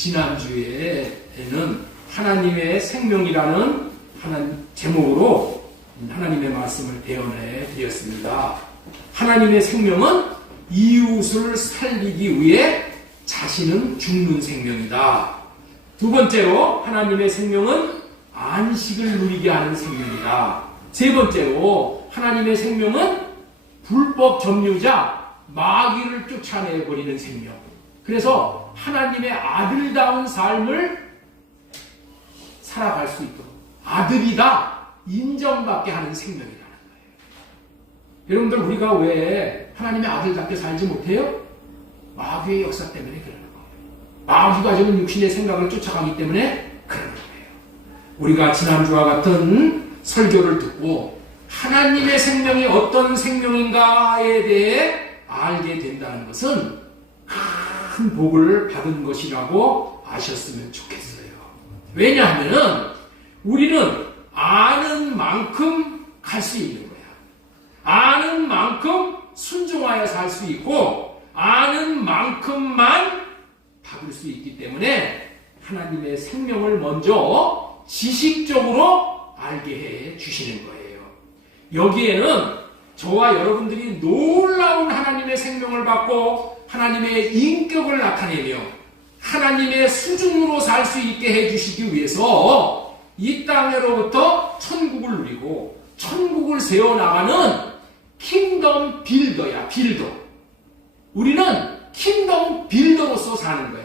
지난주에는 하나님의 생명이라는 제목으로 하나님의 말씀을 대언해 드렸습니다. 하나님의 생명은 이웃을 살리기 위해 자신은 죽는 생명이다. 두 번째로 하나님의 생명은 안식을 누리게 하는 생명이다. 세 번째로 하나님의 생명은 불법 점유자 마귀를 쫓아내버리는 생명. 그래서 하나님의 아들다운 삶을 살아갈 수 있도록 아들이다 인정받게 하는 생명이라는 거예요. 여러분들 우리가 왜 하나님의 아들답게 살지 못해요? 마귀의 역사 때문에 그러는 거예요. 마귀가 지금 육신의 생각을 쫓아가기 때문에 그러는 거예요. 우리가 지난주와 같은 설교를 듣고 하나님의 생명이 어떤 생명인가에 대해 알게 된다는 것은 큰 복을 받은 것이라고 아셨으면 좋겠어요. 왜냐하면 우리는 아는 만큼 갈 수 있는 거야. 아는 만큼 순종하여 살 수 있고 아는 만큼만 받을 수 있기 때문에 하나님의 생명을 먼저 지식적으로 알게 해 주시는 거예요. 여기에는 저와 여러분들이 놀라운 하나님의 생명을 받고 하나님의 인격을 나타내며 하나님의 수준으로 살 수 있게 해주시기 위해서 이 땅으로부터 천국을 누리고 천국을 세워나가는 킹덤 빌더야. 빌더. 우리는 킹덤 빌더로서 사는 거야.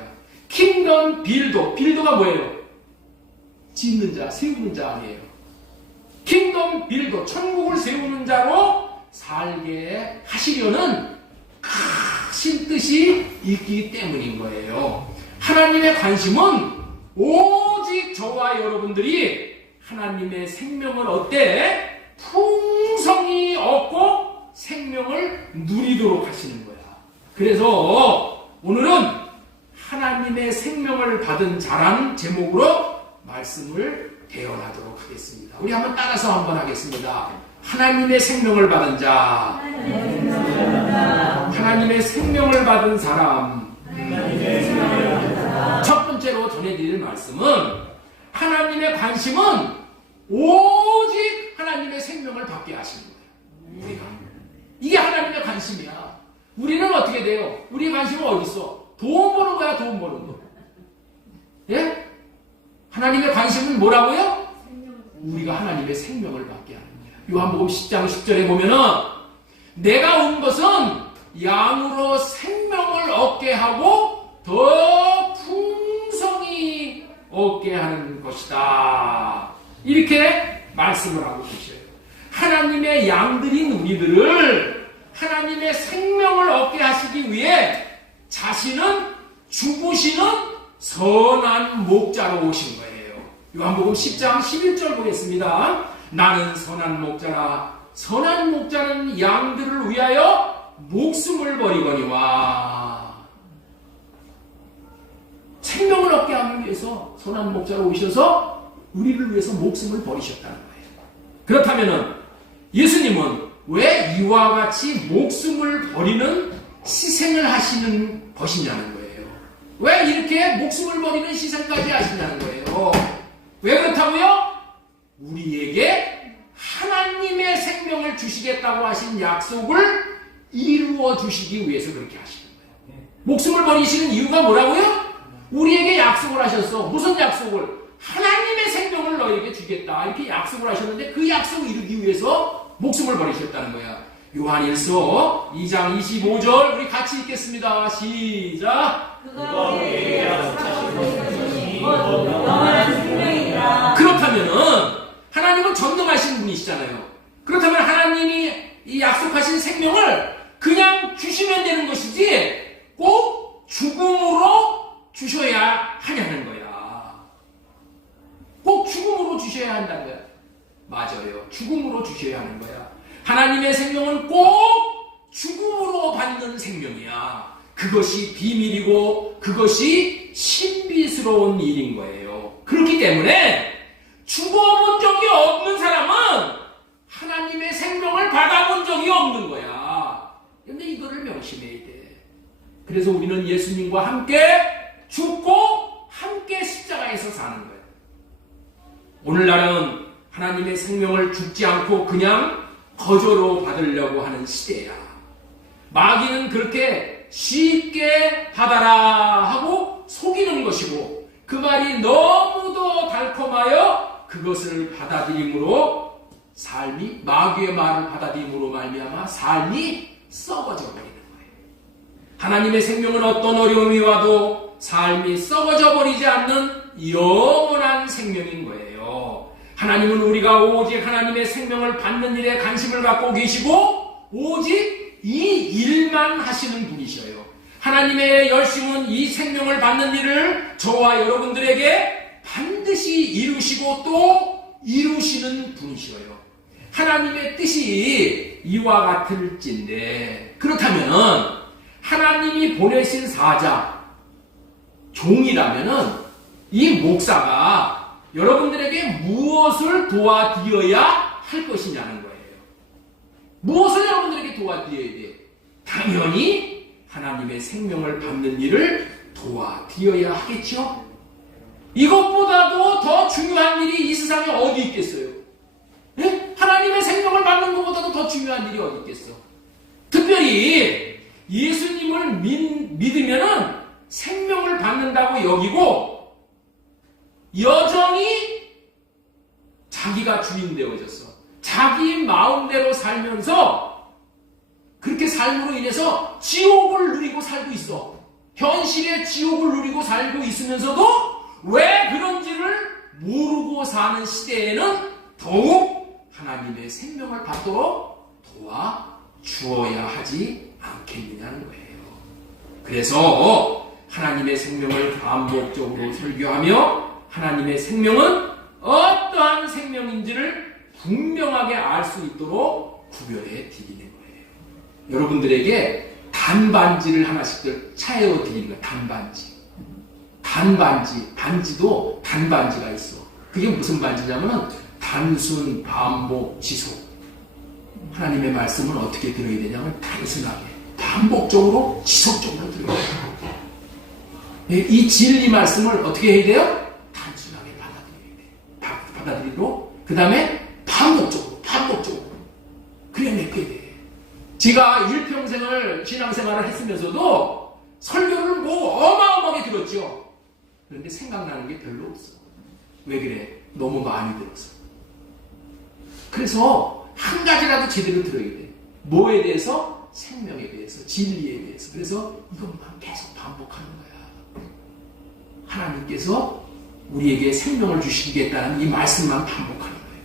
킹덤 빌더. 빌더가 뭐예요? 짓는 자, 세우는 자 아니에요. 킹덤 빌더. 천국을 세우는 자로 살게 하시려는 크신 뜻이 있기 때문인 거예요. 하나님의 관심은 오직 저와 여러분들이 하나님의 생명을 어때? 풍성히 얻고 생명을 누리도록 하시는 거야. 그래서 오늘은 하나님의 생명을 받은 자란 제목으로 말씀을 대언하도록 하겠습니다. 우리 한번 따라서 한번 하겠습니다. 하나님의 생명을 받은 자, 하나님의 생명을 받은 사람. 첫 번째로 전해드릴 말씀은 하나님의 관심은 오직 하나님의 생명을 받게 하시는 거예요. 우리가. 이게 하나님의 관심이야. 우리는 어떻게 돼요? 우리의 관심은 어디 있어? 돈 버는 거야, 돈 버는 거. 예? 하나님의 관심은 뭐라고요? 우리가 하나님의 생명을 받게 하는 거야. 요한복음 10장 10절에 보면은 내가 온 것은 양으로 생명을 얻게 하고 더 풍성히 얻게 하는 것이다. 이렇게 말씀을 하고 계셔요. 하나님의 양들인 우리들을 하나님의 생명을 얻게 하시기 위해 자신은 죽으시는 선한 목자로 오신 거예요. 요한복음 10장 11절 보겠습니다. 나는 선한 목자라. 선한 목자는 양들을 위하여 목숨을 버리거니와. 생명을 얻게 하기 위해서 선한 목자로 오셔서 우리를 위해서 목숨을 버리셨다는 거예요. 그렇다면 예수님은 왜 이와 같이 목숨을 버리는 희생을 하시는 것이냐는 거예요. 왜 이렇게 목숨을 버리는 희생까지 하시냐는 거예요. 왜 그렇다고요? 우리에게 하나님의 생명을 주시겠다고 하신 약속을 이루어 주시기 위해서 그렇게 하시는 거예요. 목숨을 버리시는 이유가 뭐라고요? 우리에게 약속을 하셨어. 무슨 약속을? 하나님의 생명을 너에게 주겠다. 이렇게 약속을 하셨는데 그 약속을 이루기 위해서 목숨을 버리셨다는 거야. 요한일서 2장 25절 우리 같이 읽겠습니다. 시작. 그가 우리에게 약속하신 것이 영원한 생명이라. 그렇다면은 하나님은 전능하신 분이시잖아요. 그렇다면 하나님이 이 약속하신 생명을 그냥 주시면 되는 것이지 꼭 죽음으로 주셔야 하냐는 거야. 꼭 죽음으로 주셔야 한다는 거야. 맞아요. 죽음으로 주셔야 하는 거야. 하나님의 생명은 꼭 죽음으로 받는 생명이야. 그것이 비밀이고 그것이 신비스러운 일인 거예요. 그렇기 때문에 죽어본 적이 없는 사람은 하나님의 생명을 받아본 적이 없는 거야. 근데 이거를 명심해야 돼. 그래서 우리는 예수님과 함께 죽고 땅에서 사는 거예요. 오늘날은 하나님의 생명을 죽지 않고 그냥 거저로 받으려고 하는 시대야. 마귀는 그렇게 쉽게 받아라 하고 속이는 것이고 그 말이 너무도 달콤하여 그것을 받아들임으로 삶이 마귀의 말을 받아들임으로 말미암아 삶이 썩어져 버리는 거예요. 하나님의 생명은 어떤 어려움이 와도 삶이 썩어져 버리지 않는 영원한 생명인 거예요. 하나님은 우리가 오직 하나님의 생명을 받는 일에 관심을 갖고 계시고 오직 이 일만 하시는 분이셔요. 하나님의 열심은 이 생명을 받는 일을 저와 여러분들에게 반드시 이루시고 또 이루시는 분이셔요. 하나님의 뜻이 이와 같을진데 그렇다면 하나님이 보내신 사자 종이라면 이 목사가 여러분들에게 무엇을 도와드려야 할 것이냐는 거예요. 무엇을 여러분들에게 도와드려야 돼? 당연히 하나님의 생명을 받는 일을 도와드려야 하겠죠? 이것보다도 더 중요한 일이 이 세상에 어디 있겠어요? 네? 하나님의 생명을 받는 것보다도 더 중요한 일이 어디 있겠어? 특별히 예수님을 믿으면은 생명을 받는다고 여기고 여전히 자기가 주인 되어졌어. 자기 마음대로 살면서 그렇게 삶으로 인해서 지옥을 누리고 살고 있어. 현실의 지옥을 누리고 살고 있으면서도 왜 그런지를 모르고 사는 시대에는 더욱 하나님의 생명을 받도록 도와주어야 하지 않겠느냐는 거예요. 그래서 하나님의 생명을 반복적으로 설교하며 하나님의 생명은 어떠한 생명인지를 분명하게 알 수 있도록 구별해 드리는 거예요. 여러분들에게 단반지를 하나씩들 차여 드리는 거예요. 단반지. 반지도 단반지가 있어. 그게 무슨 반지냐면은 단순, 반복, 지속. 하나님의 말씀은 어떻게 들어야 되냐면 단순하게, 반복적으로, 지속적으로 들어야 돼요. 이 진리 말씀을 어떻게 해야 돼요? 단순하게 받아들여야 돼요. 받아들이고, 그 다음에 반복적으로. 그래야 내게 돼. 제가 일평생을 신앙생활을 했으면서도 설교를 어마어마하게 들었죠. 그런데 생각나는 게 별로 없어. 왜 그래? 너무 많이 들었어. 그래서 한 가지라도 제대로 들어야 돼. 뭐에 대해서? 생명에 대해서, 진리에 대해서. 그래서 이것만 계속 반복하는 거야. 하나님께서 우리에게 생명을 주시겠다는 이 말씀만 반복하는 거예요.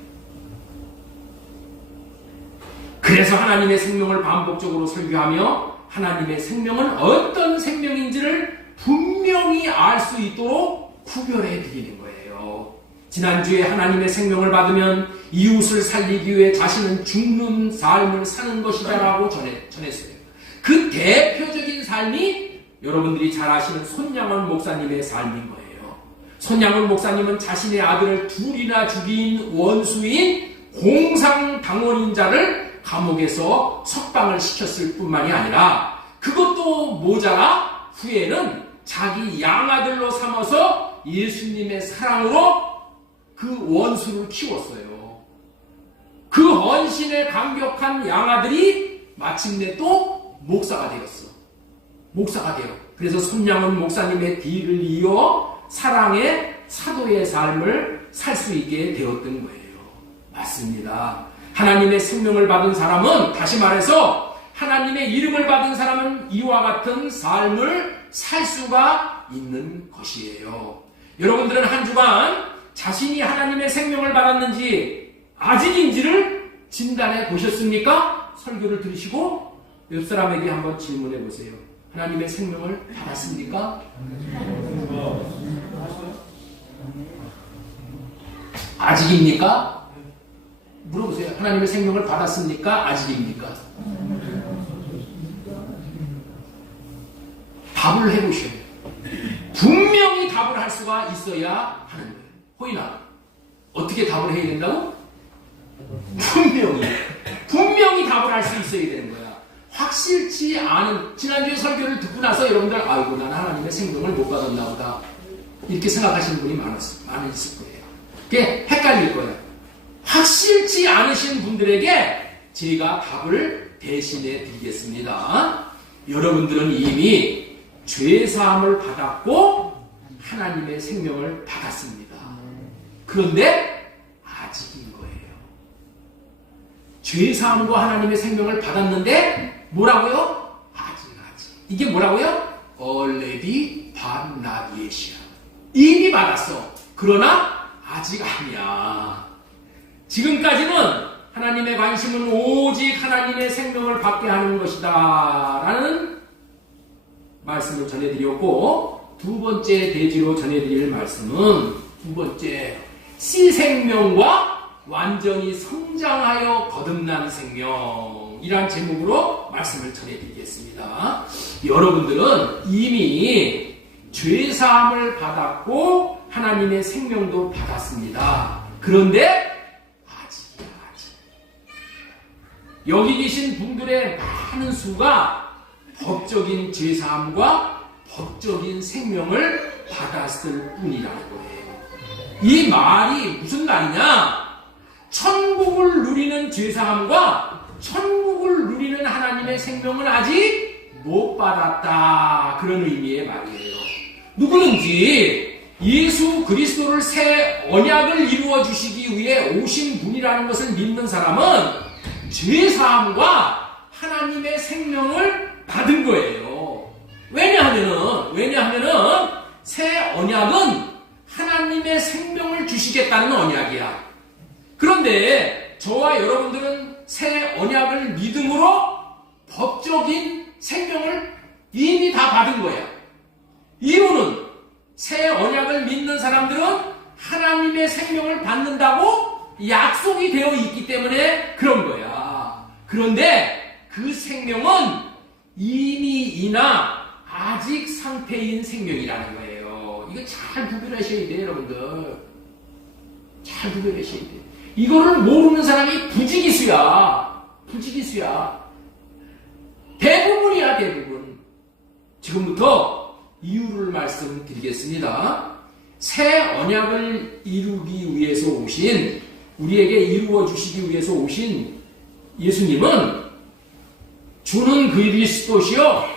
그래서 하나님의 생명을 반복적으로 설교하며 하나님의 생명은 어떤 생명인지를 분명히 알 수 있도록 구별해 드리는 거예요. 지난주에 하나님의 생명을 받으면 이웃을 살리기 위해 자신은 죽는 삶을 사는 것이다라고 전했어요. 그 대표적인 삶이 여러분들이 잘 아시는 손양원 목사님의 삶인 거예요. 손양원 목사님은 자신의 아들을 둘이나 죽인 원수인 공상당원인 자를 감옥에서 석방을 시켰을 뿐만이 아니라 그것도 모자라 후에는 자기 양아들로 삼아서 예수님의 사랑으로 그 원수를 키웠어요. 그 헌신에 감격한 양아들이 마침내 또 목사가 되었어. 목사가 되어. 그래서 손양원 목사님의 뒤를 이어 사랑의 사도의 삶을 살 수 있게 되었던 거예요. 맞습니다. 하나님의 생명을 받은 사람은, 다시 말해서 하나님의 이름을 받은 사람은 이와 같은 삶을 살 수가 있는 것이에요. 여러분들은 한 주간 자신이 하나님의 생명을 받았는지 아직인지를 진단해 보셨습니까? 설교를 들으시고 옆 사람에게 한번 질문해 보세요. 하나님의 생명을 받았습니까? 아직입니까? 물어보세요. 하나님의 생명을 받았습니까? 아직입니까? 답을 해보셔야 돼요. 분명히 답을 할 수가 있어야 하는 거예요. 호인아, 어떻게 답을 해야 된다고? 분명히 답을 할 수 있어야 되는 거야. 확실치 않은, 지난주에 설교를 듣고 나서 여러분들, 아이고, 난 하나님의 생명을 못 받았나 보다. 이렇게 생각하시는 분이 많으실 거예요. 그게 헷갈릴 거예요. 확실치 않으신 분들에게 제가 답을 대신해 드리겠습니다. 여러분들은 이미 죄사함을 받았고 하나님의 생명을 받았습니다. 그런데 아직인 거예요. 죄사함과 하나님의 생명을 받았는데 뭐라고요? 아직. 이게 뭐라고요? already but not yet이야. 이미 받았어. 그러나 아직 아니야. 지금까지는 하나님의 관심은 오직 하나님의 생명을 받게 하는 것이다 라는 말씀을 전해드렸고, 두 번째 대지로 전해드릴 말씀은 두 번째, 씨 생명과 완전히 성장하여 거듭난 생명이란 제목으로 말씀을 전해드리겠습니다. 여러분들은 이미 죄사함을 받았고 하나님의 생명도 받았습니다. 그런데 아직 여기 계신 분들의 많은 수가 법적인 죄사함과 법적인 생명을 받았을 뿐이라는 거예요. 이 말이 무슨 말이냐? 천국을 누리는 죄사함과 천국을 누리는 하나님의 생명은 아직 못 받았다, 그런 의미의 말이에요. 누구든지 예수 그리스도를 새 언약을 이루어 주시기 위해 오신 분이라는 것을 믿는 사람은 죄사함과 하나님의 생명을 받은 거예요. 왜냐하면은 새 언약은 하나님의 생명을 주시겠다는 언약이야. 그런데 저와 여러분들은 새 언약을 믿음으로 법적인 생명을 이미 다 받은 거야. 이유는 새 언약을 믿는 사람들은 하나님의 생명을 받는다고 약속이 되어 있기 때문에 그런 거야. 그런데 그 생명은 이미이나 아직 상태인 생명이라는 거예요. 이거 잘 구별하셔야 돼요, 여러분들. 잘 구별하셔야 돼요. 이거를 모르는 사람이 부지기수야. 대부분이야, 대부분. 지금부터 이유를 말씀드리겠습니다. 새 언약을 이루기 위해서 오신, 우리에게 이루어 주시기 위해서 오신 예수님은 주는 그리스도시요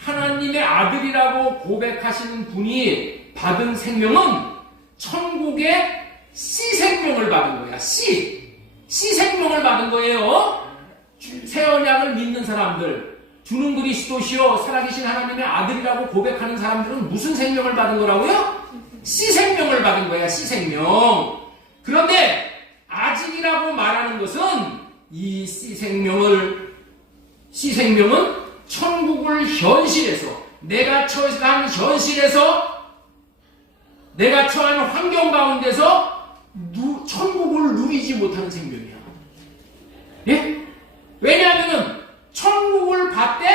하나님의 아들이라고 고백하시는 분이 받은 생명은 천국의 씨 생명을 받은 거야. 씨 생명을 받은 거예요. 새 언약을 믿는 사람들, 주는 그리스도시요 살아계신 하나님의 아들이라고 고백하는 사람들은 무슨 생명을 받은 거라고요? 씨 생명을 받은 거야. 씨 생명. 그런데 아직이라고 말하는 것은 이 씨 생명은 천국을 현실에서, 내가 처한 현실에서, 내가 처한 환경 가운데서 천국을 누리지 못하는 생명이야. 예? 왜냐하면 천국을 받되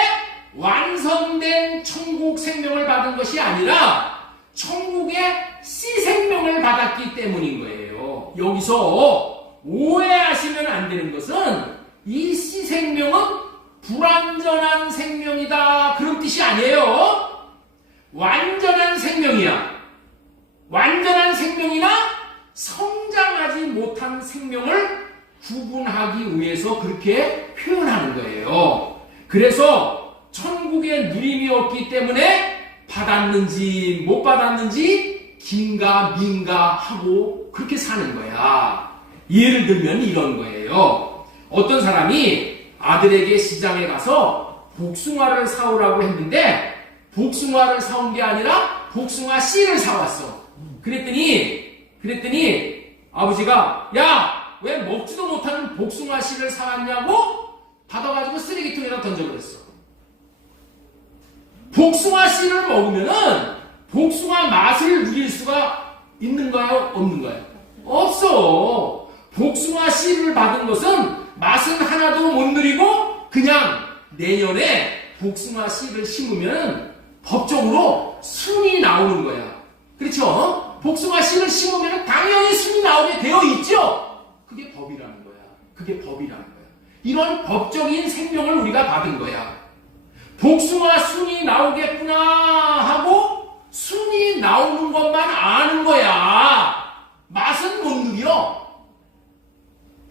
완성된 천국 생명을 받은 것이 아니라 천국의 씨 생명을 받았기 때문인 거예요. 여기서 오해하시면 안 되는 것은 이 씨 생명은 불완전한 생명이다, 그런 뜻이 아니에요. 완전한 생명이야. 완전한 생명이나 성장하지 못한 생명을 구분하기 위해서 그렇게 표현하는 거예요. 그래서 천국의 누림이 없기 때문에 받았는지 못 받았는지 긴가 하고 그렇게 사는 거야. 예를 들면 이런 거예요. 어떤 사람이 아들에게 시장에 가서 복숭아를 사오라고 했는데 복숭아를 사온 게 아니라 복숭아 씨를 사왔어. 그랬더니 아버지가 야, 왜 먹지도 못하는 복숭아 씨를 사왔냐고 받아가지고 쓰레기통에다 던져버렸어. 복숭아 씨를 먹으면은 복숭아 맛을 누릴 수가 있는가요? 없는가요? 없어. 복숭아 씨를 받은 것은 맛은 하나도 못 누리고 그냥 내년에 복숭아 씨를 심으면 법적으로 순이 나오는 거야. 그렇죠? 복숭아 씨를 심으면 당연히 순이 나오게 되어 있죠? 그게 법이라는 거야. 이런 법적인 생명을 우리가 받은 거야. 복숭아 순이 나오겠구나 하고 순이 나오는 것만 아는 거야. 맛은 못 누려.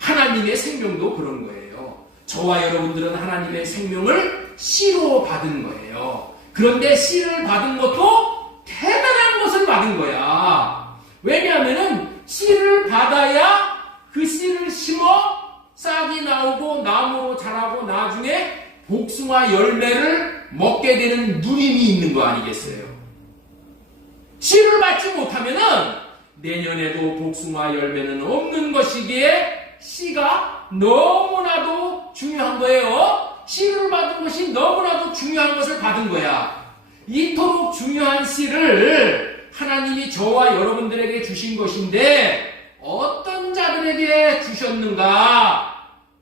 하나님의 생명도 그런 거예요. 저와 여러분들은 하나님의 생명을 씨로 받은 거예요. 그런데 씨를 받은 것도 대단한 것을 받은 거야. 왜냐하면은 씨를 받아야 그 씨를 심어 싹이 나오고 나무로 자라고 나중에 복숭아 열매를 먹게 되는 누림이 있는 거 아니겠어요? 씨를 받지 못하면은 내년에도 복숭아 열매는 없는 것이기에 씨가 너무나도 중요한 거예요. 씨를 받은 것이 너무나도 중요한 것을 받은 거야. 이토록 중요한 씨를 하나님이 저와 여러분들에게 주신 것인데 어떤 자들에게 주셨는가?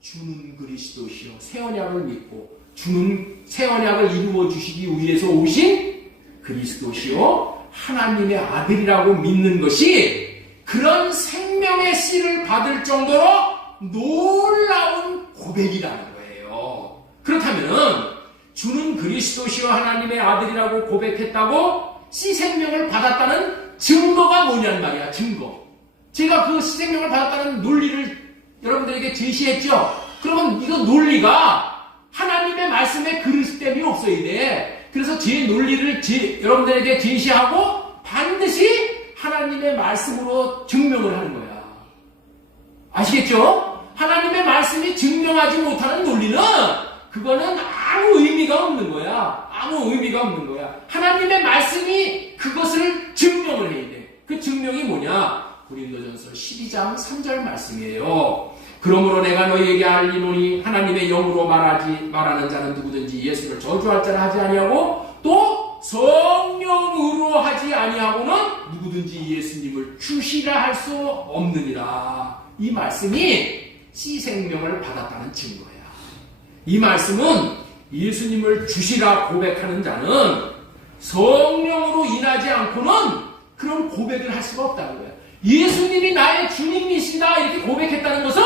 주는 그리스도시요 새 언약을 믿고 주는 새 언약을 이루어 주시기 위해서 오신 그리스도시요 하나님의 아들이라고 믿는 것이 그런 생명의 씨를 받을 정도로 놀라운 고백이라는 거예요. 그렇다면 주는 그리스도시요 하나님의 아들이라고 고백했다고 씨 생명을 받았다는 증거가 뭐냐는 말이야. 증거. 제가 그 씨 생명을 받았다는 논리를 여러분들에게 제시했죠. 그러면 이거 논리가 하나님의 말씀에 그릇됨이 없어야 돼. 그래서 제 논리를 여러분들에게 제시하고 반드시 하나님의 말씀으로 증명을 하는 거야. 아시겠죠? 하나님의 말씀이 증명하지 못하는 논리는 그거는 아무 의미가 없는 거야. 아무 의미가 없는 거야. 하나님의 말씀이 그것을 증명을 해야 돼. 그 증명이 뭐냐? 고린도전서 12장 3절 말씀이에요. 그러므로 내가 너희에게 알리노니 하나님의 영으로 말하는 자는 누구든지 예수를 저주할 자를 하지 아니하고 또 성령으로 하지 아니하고는 누구든지 예수님을 주시라 할 수 없느니라. 이 말씀이 씨 생명을 받았다는 증거야. 이 말씀은 예수님을 주시라 고백하는 자는 성령으로 인하지 않고는 그런 고백을 할 수가 없다는 거야. 예수님이 나의 주님이시다 이렇게 고백했다는 것은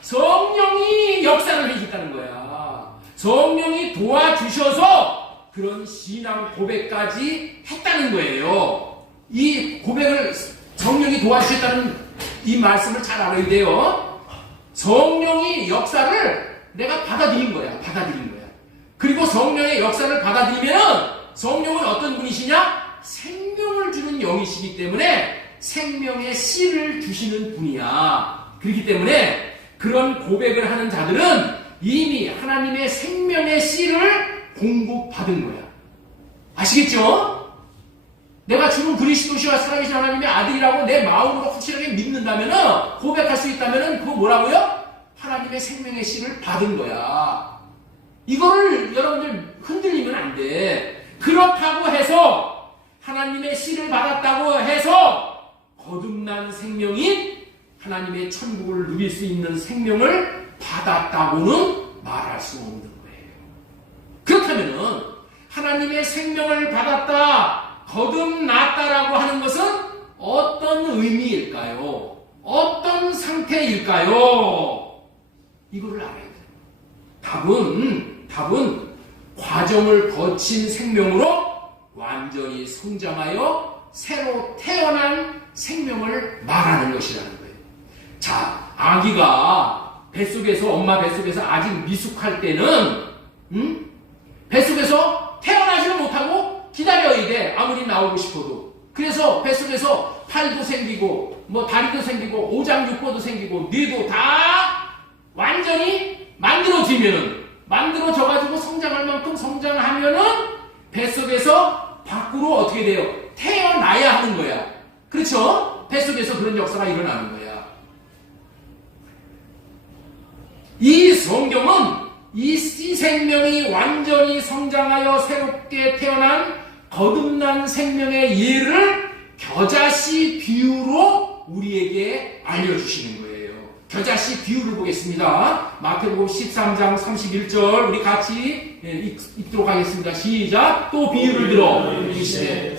성령이 역사를 해주셨다는 거야. 성령이 도와주셔서 그런 신앙 고백까지 했다는 거예요. 이 고백을 성령이 도와주셨다는 이 말씀을 잘 알아야 돼요. 성령이 역사를 내가 받아들인 거야. 받아들인 거야. 그리고 성령의 역사를 받아들이면 성령은 어떤 분이시냐? 생명을 주는 영이시기 때문에 생명의 씨를 주시는 분이야. 그렇기 때문에 그런 고백을 하는 자들은 이미 하나님의 생명의 씨를 공급받은 거야. 아시겠죠? 내가 주는 그리스도시와 살아계신 하나님의 아들이라고 내 마음으로 확실하게 믿는다면 고백할 수 있다면 그거 뭐라고요? 하나님의 생명의 씨를 받은 거야. 이거를 여러분들 흔들리면 안 돼. 그렇다고 해서 하나님의 씨를 받았다고 해서 거듭난 생명인 하나님의 천국을 누릴 수 있는 생명을 받았다고는 말할 수 없는 거예요. 그렇다면 하나님의 생명을 받았다, 거듭났다라고 하는 것은 어떤 의미일까요? 어떤 상태일까요? 이거를 알아야 돼요. 답은 과정을 거친 생명으로 완전히 성장하여 새로 태어난 생명을 말하는 것이라는 거예요. 자, 아기가 엄마 뱃속에서 아직 미숙할 때는 뱃속에서 태어나지는 못하고 기다려야 돼. 아무리 나오고 싶어도. 그래서 뱃속에서 팔도 생기고 다리도 생기고 오장육부도 생기고 뇌도 다 완전히 만들어져가지고 성장할 만큼 성장하면은 뱃속에서 밖으로 어떻게 돼요? 태어나야 하는 거야. 그렇죠? 뱃속에서 그런 역사가 일어나는 거야. 이 성경은 이 씨 생명이 완전히 성장하여 새롭게 태어난 거듭난 생명의 예를 겨자씨 비유로 우리에게 알려주시는 거예요. 겨자씨 비유를 보겠습니다. 마태복음 13장 31절 우리 같이 읽도록 하겠습니다. 시작. 또 비유를 들어 이르시되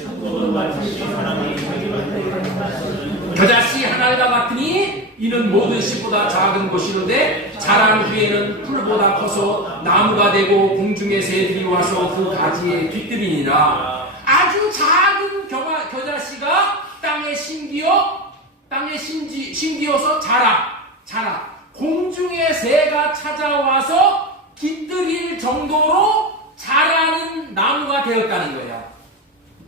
겨자씨 하나가 같으니 이는 모든 씨보다 작은 것이로되 자란 후에는 풀보다 커서 나무가 되고 공중의 새들이 와서 그 가지에 깃들이니라. 아주 작은 작은 겨자씨가 땅에 심기어서 자라. 공중의 새가 찾아와서 깃들일 정도로 자라는 나무가 되었다는 거야.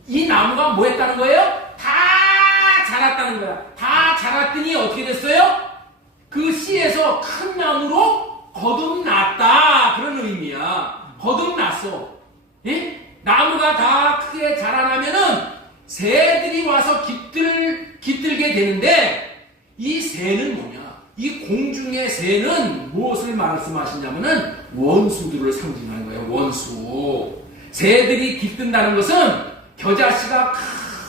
이 나무가 뭐 했다는 거예요? 다 자랐다는 거야. 다 자랐더니 어떻게 됐어요? 그 씨에서 큰 나무로 거듭났다. 그런 의미야. 거듭났어. 예? 나무가 다 크게 자라나면은 새들이 와서 깃들게 되는데, 이 새는 뭐냐? 이 공중의 새는 무엇을 말씀하시냐면은 원수들을 상징하는 거예요. 원수. 새들이 깃든다는 것은 겨자씨가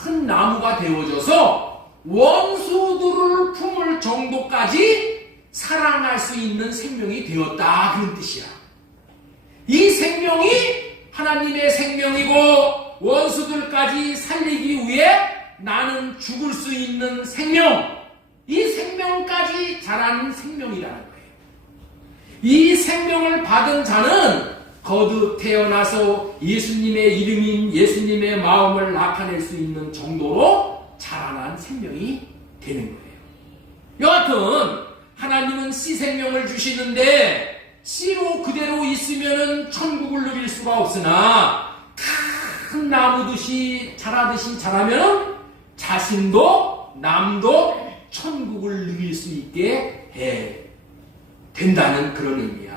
큰 나무가 되어져서 원수들을 품을 정도까지 사랑할 수 있는 생명이 되었다. 그런 뜻이야. 이 생명이 하나님의 생명이고 원수들까지 살리기 위해 나는 죽을 수 있는 생명, 이 생명까지 자라는 생명이라는 거예요. 이 생명을 받은 자는 거듭 태어나서 예수님의 이름인 예수님의 마음을 나타낼 수 있는 정도로 자라난 생명이 되는 거예요. 여하튼 하나님은 씨 생명을 주시는데 씨로 그대로 있으면은 천국을 누릴 수가 없으나 큰 나무듯이 자라면 자신도 남도 천국을 누릴 수 있게 된다는 그런 의미야.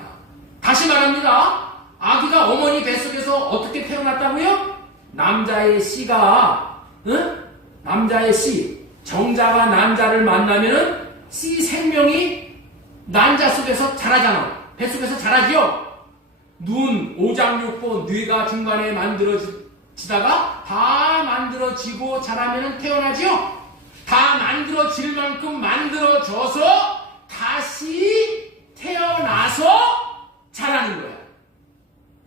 다시 말합니다. 아기가 어머니 뱃속에서 어떻게 태어났다고요? 남자의 씨가, 남자의 씨, 정자가 난자를 만나면 씨 생명이 난자 속에서 자라잖아. 뱃속에서 자라지요? 눈, 오장육부, 뇌가 중간에 만들어지다가 다 만들어지고 자라면 태어나지요? 다 만들어질 만큼 만들어져서 다시 태어나서 자라는 거야.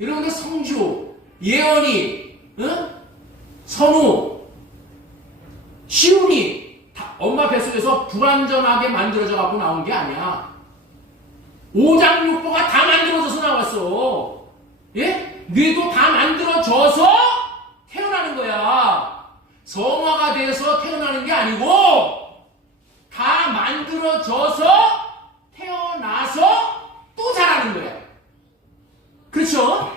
여러분들 성주, 예언이, 선우, 시온이 엄마 뱃속에서 불완전하게 만들어져 갖고 나온 게 아니야. 오장육부가 다 만들어져서 나왔어. 예? 뇌도 다 만들어져서 태어나는 거야. 성화가 돼서 태어나는 게 아니고 다 만들어져서 태어나서 또 자라는 거야. 그렇죠?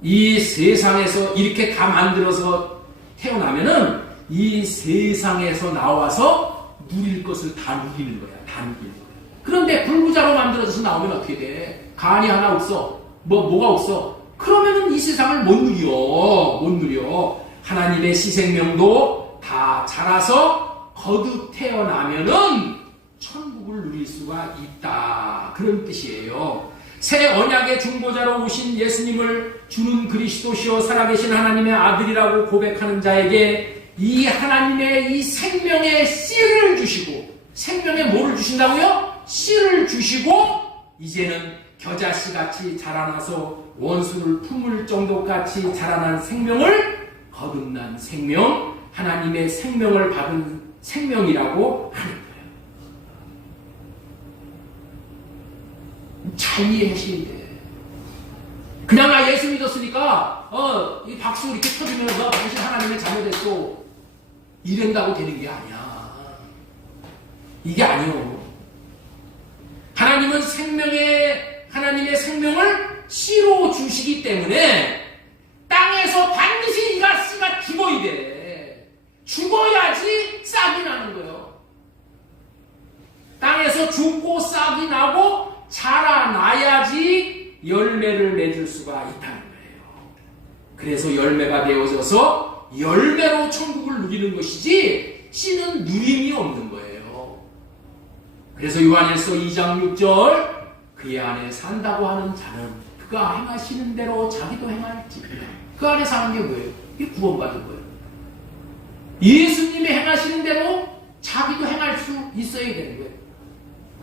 이 세상에서 이렇게 다 만들어서 태어나면은 이 세상에서 나와서 누릴 것을 다 누리는 거야. 다 누리는 거야. 그런데 불구자로 만들어져서 나오면 어떻게 돼? 간이 하나 없어. 뭐가 없어. 그러면은 이 세상을 못 누려. 하나님의 씨생명도 다 자라서 거듭 태어나면은 천국을 누릴 수가 있다. 그런 뜻이에요. 새 언약의 중보자로 오신 예수님을 주는 그리스도시요 살아계신 하나님의 아들이라고 고백하는 자에게 이 하나님의 이 생명의 씨를 주시고, 생명의 뭐를 주신다고요? 씨를 주시고 이제는 겨자씨같이 자라나서 원수를 품을 정도같이 자라난 생명을 거듭난 생명, 하나님의 생명을 받은 생명이라고 하는 거예요. 잘 이해하시면 돼. 그냥 나 예수 믿었으니까 이 박수 이렇게 쳐주면서 당신 하나님의 자녀 됐어, 이런다고 되는 게 아니야. 이게 아니요. 하나님은 하나님의 생명을 씨로 주시기 때문에 땅에서 반드시 이가 씨가 죽어야 돼. 죽어야지 싹이 나는 거예요. 땅에서 죽고 싹이 나고 자라나야지 열매를 맺을 수가 있다는 거예요. 그래서 열매가 되어져서 열매로 천국을 누리는 것이지 씨는 누림이 없는 거예요. 그래서 요한일서 2장 6절, 그의 안에 산다고 하는 자는 그가 행하시는 대로 자기도 행할지. 그 안에 사는 게 뭐예요? 이게 구원받은 거예요. 예수님이 행하시는 대로 자기도 행할 수 있어야 되는 거예요.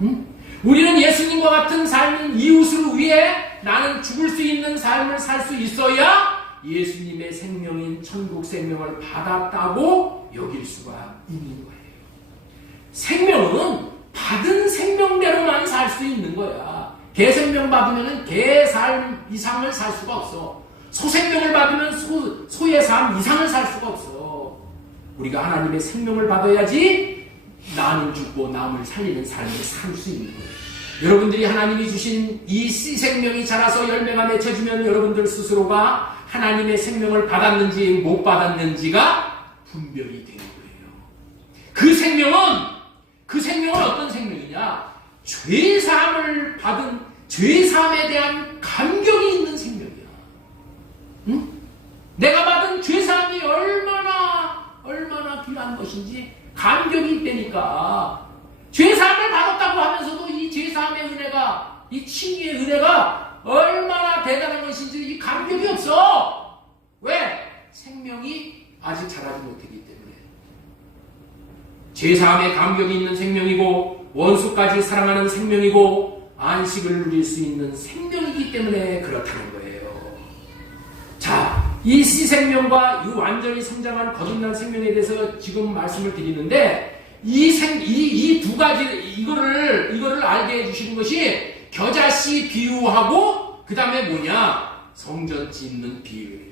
응? 우리는 예수님과 같은 삶인 이웃을 위해 나는 죽을 수 있는 삶을 살 수 있어야 예수님의 생명인 천국 생명을 받았다고 여길 수가 있는 거예요. 생명은 받은 생명대로만 살 수 있는 거야. 개 생명 받으면 개 삶 이상을 살 수가 없어. 소생명을 받으면 소의 삶 이상을 살 수가 없어. 우리가 하나님의 생명을 받아야지 나는 죽고 남을 살리는 삶을 살 수 있는 거예요. 여러분들이 하나님이 주신 이 씨 생명이 자라서 열매가 맺혀지면 여러분들 스스로가 하나님의 생명을 받았는지 못 받았는지가 분별이 되는 거예요. 그 생명은 어떤 생명이냐? 죄사함을 받은, 죄사함에 대한 감격이 있는 생명이야. 응? 내가 받은 죄사함이 얼마나 귀한 것인지 감격이 있다니까. 죄사함을 받았다고 하면서도 이 죄사함의 은혜가, 이 칭의의 은혜가 얼마나 대단한 것인지 이 감격이 없어. 왜? 생명이 아직 자라지 못했기 때문에. 죄사함에 감격이 있는 생명이고 원수까지 사랑하는 생명이고 안식을 누릴 수 있는 생명이기 때문에 그렇다는 거예요. 자, 이 씨 생명과 이 완전히 성장한 거듭난 생명에 대해서 지금 말씀을 드리는데 이 두 가지 이거를 알게 해주시는 것이 겨자씨 비유하고 그 다음에 뭐냐? 성전 짓는 비유예요.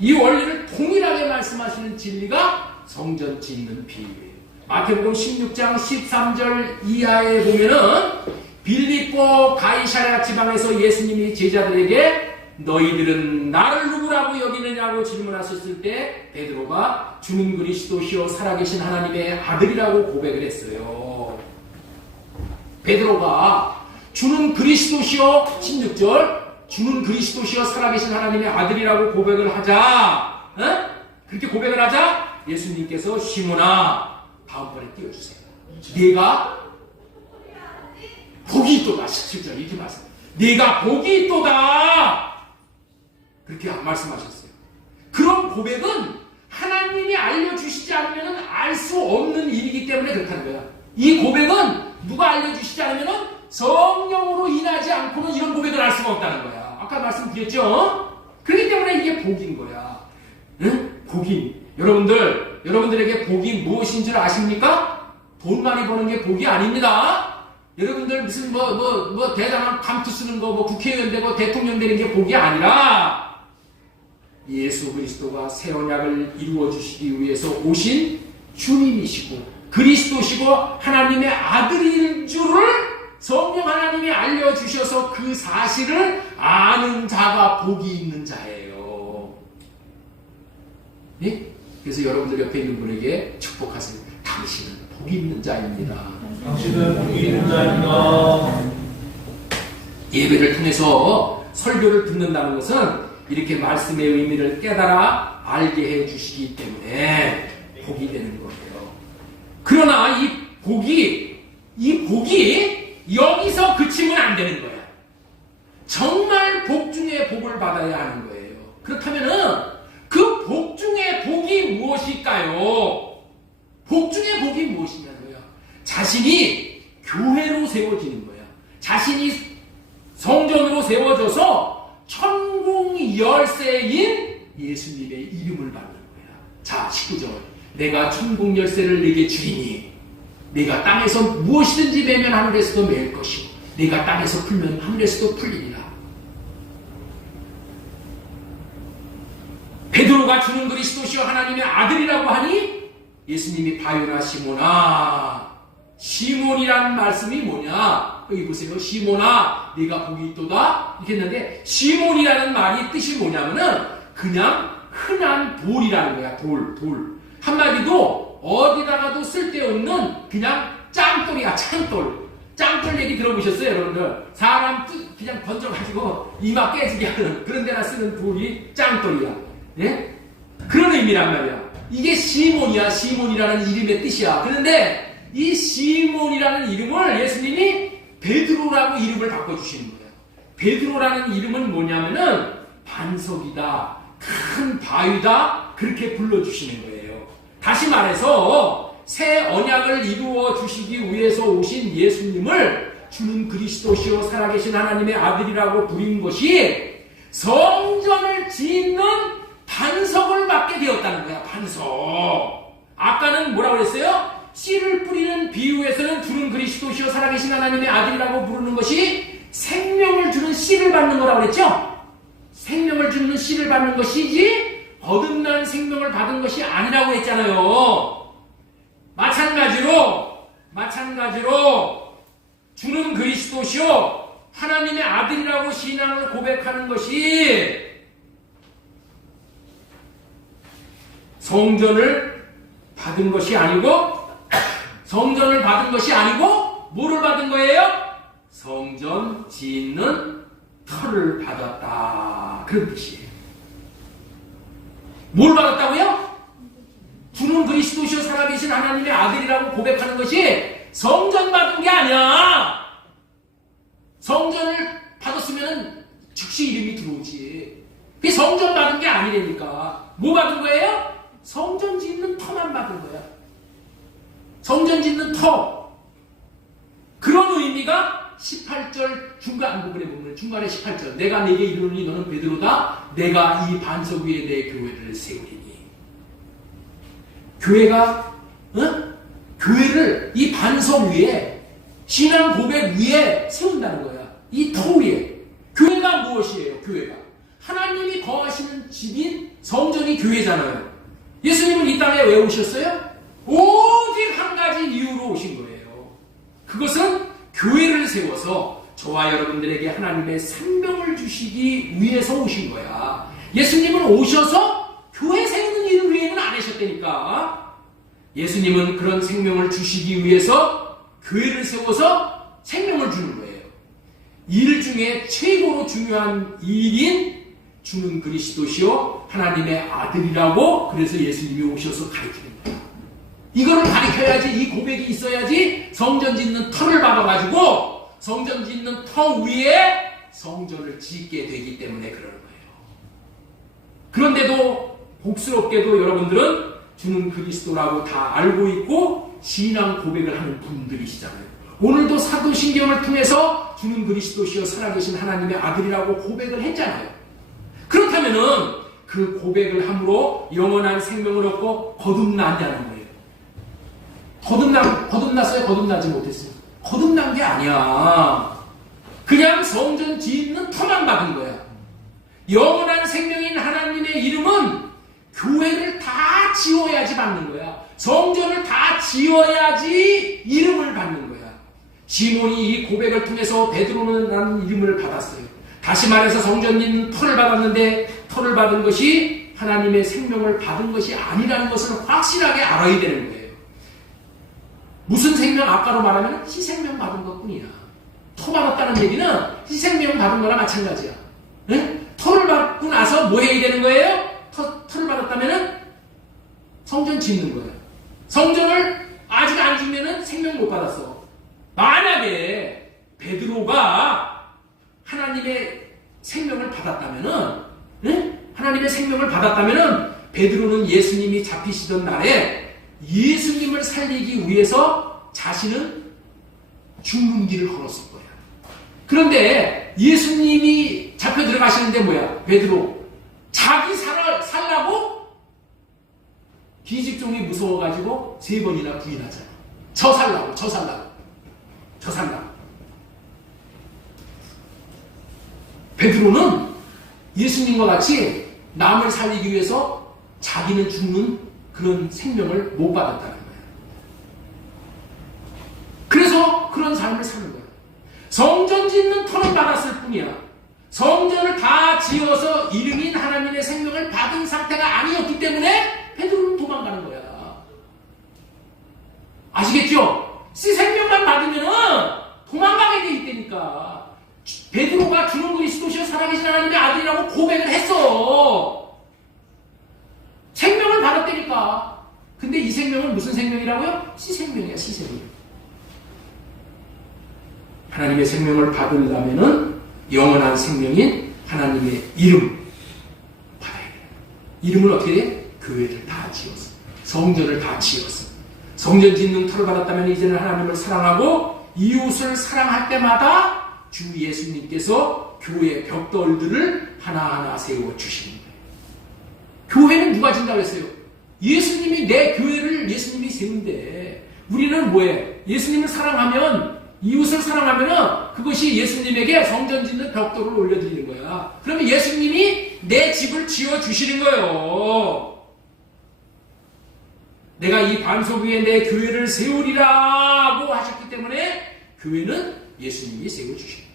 이 원리를 동일하게 말씀하시는 진리가 성전 짓는 비유예요. 마태복음 16장 13절 이하에 보면은 빌립보 가이사랴 지방에서 예수님이 제자들에게 너희들은 나를 누구라고 여기느냐고 질문하셨을 때 베드로가 주는 그리스도시요 살아계신 하나님의 아들이라고 고백을 했어요. 베드로가 주는 그리스도시요 16절 주는 그리스도시요 살아계신 하나님의 아들이라고 고백을 하자, 그렇게 고백을 하자 예수님께서 시몬아 다음번에 띄워주세요. 네가 복이 있도다. 17절 이렇게 말씀. 네가 복이 있도다. 그렇게 말씀하셨어요. 그런 고백은 하나님이 알려주시지 않으면 알 수 없는 일이기 때문에 그렇다는 거야. 이 고백은 누가 알려주시지 않으면 성령으로 인하지 않고는 이런 고백을 할 수가 없다는 거야. 아까 말씀드렸죠? 그렇기 때문에 이게 복인 거야. 응? 복인. 여러분들에게 복이 무엇인 줄 아십니까? 돈 많이 버는 게 복이 아닙니다. 여러분들 무슨 대단한 감투 쓰는 거, 국회의원 되고 대통령 되는 게 복이 아니라 예수 그리스도가 새 언약을 이루어 주시기 위해서 오신 주님이시고 그리스도시고 하나님의 아들인 줄을 성령 하나님이 알려주셔서 그 사실을 아는 자가 복이 있는 자예요. 네? 그래서 여러분들 옆에 있는 분에게 축복하세요. 당신은 복이 있는 자입니다. 당신은 복이 있는 자입니다. 예배를 통해서 설교를 듣는다는 것은 이렇게 말씀의 의미를 깨달아 알게 해 주시기 때문에 복이 되는 거예요. 그러나 이 복이 여기서 그치면 안 되는 거야. 정말 복 중에 복을 받아야 하는 거예요. 그렇다면은 그 복 중에 복이 무엇일까요? 복 중에 복이 무엇이냐고요? 자신이 교회로 세워지는 거야. 자신이 성전으로 세워져서 천국 열쇠인 예수님의 이름을 받는 거야. 자, 19절. 내가 천국 열쇠를 네게 주리니 네가 땅에서 무엇이든지 매면 하늘에서도 매일 것이고 네가 땅에서 풀면 하늘에서도 풀리리라. 베드로가 주는 그리스도시요 하나님의 아들이라고 하니 예수님이 바요나 시몬이란 말씀이 뭐냐? 여기 보세요. 시몬아 네가 복이 있도다 이렇게 했는데 시몬이라는 말이 뜻이 뭐냐면은 그냥 흔한 돌이라는 거야. 돌 한마디도 어디다가도 쓸데없는 그냥 짱돌이야. 짱돌 얘기 들어보셨어요 여러분들? 사람 그냥 던져가지고 이마 깨지게 하는 그런 데나 쓰는 돌이 짱돌이야. 예? 그런 의미란 말이야. 이게 시몬이라는 이름의 뜻이야. 그런데 이 시몬이라는 이름을 예수님이 베드로라고 이름을 바꿔주시는 거예요. 베드로라는 이름은 뭐냐면은 반석이다, 큰 바위다, 그렇게 불러주시는 거예요. 다시 말해서 새 언약을 이루어 주시기 위해서 오신 예수님을 주는 그리스도시요 살아계신 하나님의 아들이라고 부린 것이 성전을 짓는 반석을 맡게 되었다는 거야. 반석. 아까는 뭐라고 그랬어요? 씨를 뿌리는 비유에서는 주는 그리스도시요 살아계신 하나님의 아들이라고 부르는 것이 생명을 주는 씨를 받는 거라고 그랬죠? 생명을 주는 씨를 받는 것이지 거듭난 생명을 받은 것이 아니라고 했잖아요. 마찬가지로 주는 그리스도시요 하나님의 아들이라고 신앙을 고백하는 것이 성전을 받은 것이 아니고 뭐를 받은 거예요? 성전 짓는 터를 받았다. 그런 뜻이에요. 뭘 받았다고요? 주는 그리스도시요 살아계신 하나님의 아들이라고 고백하는 것이 성전 받은 게 아니야. 성전을 받았으면 즉시 이름이 들어오지. 그게 성전 받은 게 아니라니까. 뭐 받은 거예요? 성전 짓는 터만 받은 거야. 성전 짓는 터. 그런 의미가 18절 중간 부분에 보면 중간에 18절 내가 네게 이르노니 너는 베드로다. 내가 이 반석 위에 내 교회를 세우리니. 교회가 교회를 이 반석 위에 신앙 고백 위에 세운다는 거야. 이 터 위에. 교회가 무엇이에요? 교회가 하나님이 거하시는 집인 성전이 교회잖아요. 예수님은 이 땅에 왜 오셨어요? 오직 한 가지 이유로 오신 거예요. 그것은 교회를 세워서 저와 여러분들에게 하나님의 생명을 주시기 위해서 오신 거야. 예수님은 오셔서 교회 세우는 일 외에는 안 하셨다니까. 예수님은 그런 생명을 주시기 위해서 교회를 세워서 생명을 주는 거예요. 일 중에 최고로 중요한 일인 주는 그리스도시요 하나님의 아들이라고 그래서 예수님이 오셔서 가르치는 거예요. 이거를 가르쳐야지, 이 고백이 있어야지 성전 짓는 터를 받아가지고 성전 짓는 터 위에 성전을 짓게 되기 때문에 그러는 거예요. 그런데도 복스럽게도 여러분들은 주는 그리스도라고 다 알고 있고 신앙 고백을 하는 분들이시잖아요. 오늘도 사도신경을 통해서 주는 그리스도시여 살아계신 하나님의 아들이라고 고백을 했잖아요. 그렇다면은 그 고백을 함으로 영원한 생명을 얻고 거듭났냐는 거예요. 거듭났어요? 거듭나지 못했어요? 거듭난 게 아니야. 그냥 성전 짓는 터만 받은 거야. 영원한 생명인 하나님의 이름은 교회를 다 지어야지 받는 거야. 성전을 다 지어야지 이름을 받는 거야. 시몬이 이 고백을 통해서 베드로라는 이름을 받았어요. 다시 말해서 성전 짓는 터를 받았는데 터를 받은 것이 하나님의 생명을 받은 것이 아니라는 것을 확실하게 알아야 되는 거예요. 무슨 생명? 아까로 말하면 희생명 받은 것뿐이야. 터 받았다는 얘기는 희생명 받은 거나 마찬가지야. 네? 터를 받고 나서 뭐 해야 되는 거예요? 터를 받았다면은 성전 짓는 거예요. 성전을 아직 안 주면은 생명 못 받았어. 만약에 베드로가 하나님의 생명을 받았다면은, 네? 하나님의 생명을 받았다면은 베드로는 예수님이 잡히시던 날에 예수님을 살리기 위해서 자신은 죽는 길을 걸었을 거야. 그런데 예수님이 잡혀 들어가시는데 뭐야? 베드로 자기 살라고 기집종이 무서워가지고 3번이나 부인하잖아. 저 살라고. 베드로는 예수님과 같이 남을 살리기 위해서 자기는 죽는 그런 생명을 못 받았다는 거예요. 그래서 그런 삶을 사는 거예요. 성전 짓는 터는 받았을 뿐이야. 성전을 다 지어서 이름인 하나님의 생명을 받은 상태가 아니었기 때문에 베드로는 도망가는 거야. 아시겠죠? 씨 생명만 받으면은 도망가게 돼 있다니까. 베드로가 주는 그리스도시여 살아계신 하나님의 아들이라고 고백을 했어. 생명을 받았다니까. 근데 이 생명은 무슨 생명이라고요? 씨 생명이야, 씨 생명. 하나님의 생명을 받으려면은 영원한 생명인 하나님의 이름 받아야 돼요. 이름을 어떻게 해? 교회를 다 지었어. 성전을 다 지었어. 성전 짓는 터를 받았다면 이제는 하나님을 사랑하고 이웃을 사랑할 때마다 주 예수님께서 교회 벽돌들을 하나하나 세워주시는 거예요. 교회는 누가 진다고 했어요? 예수님이 내 교회를 예수님이 세운대. 우리는 뭐해? 예수님을 사랑하면 이웃을 사랑하면은 그것이 예수님에게 성전 짓는 벽돌을 올려드리는 거야. 그러면 예수님이 내 집을 지어주시는 거예요. 내가 이 반석 위에 내 교회를 세우리라고 하셨기 때문에 교회는 예수님이 세워주십니다.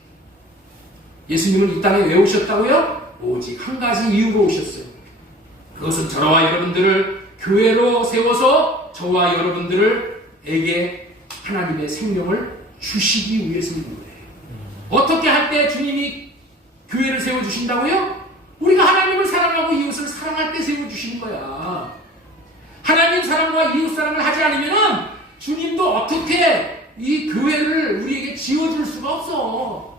예수님은 이 땅에 왜 오셨다고요? 오직 한 가지 이유로 오셨어요. 그것은 저와 여러분들을 교회로 세워서 저와 여러분들에게 하나님의 생명을 주시기 위해서인 거예요. 어떻게 할 때 주님이 교회를 세워주신다고요? 우리가 하나님을 사랑하고 이웃을 사랑할 때 세워주시는 거야. 하나님 사랑과 이웃 사랑을 하지 않으면 주님도 어떻게 이 교회를 우리에게 지어줄 수가 없어.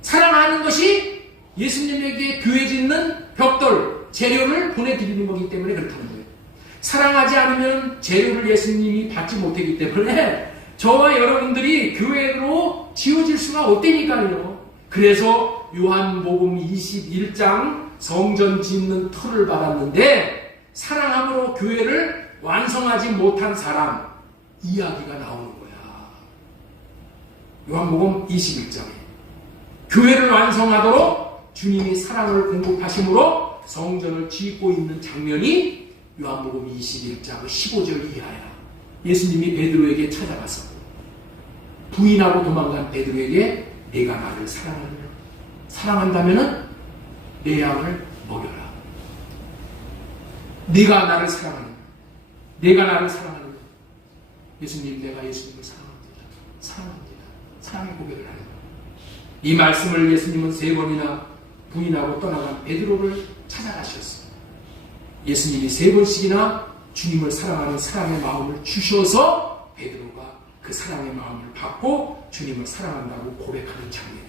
사랑하는 것이 예수님에게 교회 짓는 벽돌, 재료를 보내드리는 거기 때문에 그렇다는 거예요. 사랑하지 않으면 재료를 예수님이 받지 못하기 때문에 저와 여러분들이 교회로 지어질 수가 없다니까요. 그래서 요한복음 21장 성전 짓는 터를 받았는데 사랑함으로 교회를 완성하지 못한 사람 이야기가 나오는 거야. 요한복음 21장에 교회를 완성하도록 주님이 사랑을 공급하심으로 성전을 짓고 있는 장면이 요한복음 21장 15절 이하야. 예수님이 베드로에게 찾아가서 부인하고 도망간 베드로에게 내가 나를 사랑한다면은 내 양을 먹여라. 네가 나를 사랑하는, 내가 나를 사랑하는 예수님, 내가 예수님을 사랑합니다. 사랑의 고백을 하는 거예요. 이 말씀을 예수님은 3번이나 부인하고 떠나간 베드로를 찾아가셨어요. 예수님이 3번씩이나 주님을 사랑하는 사랑의 마음을 주셔서 베드로가 그 사랑의 마음을 받고 주님을 사랑한다고 고백하는 장면이에요.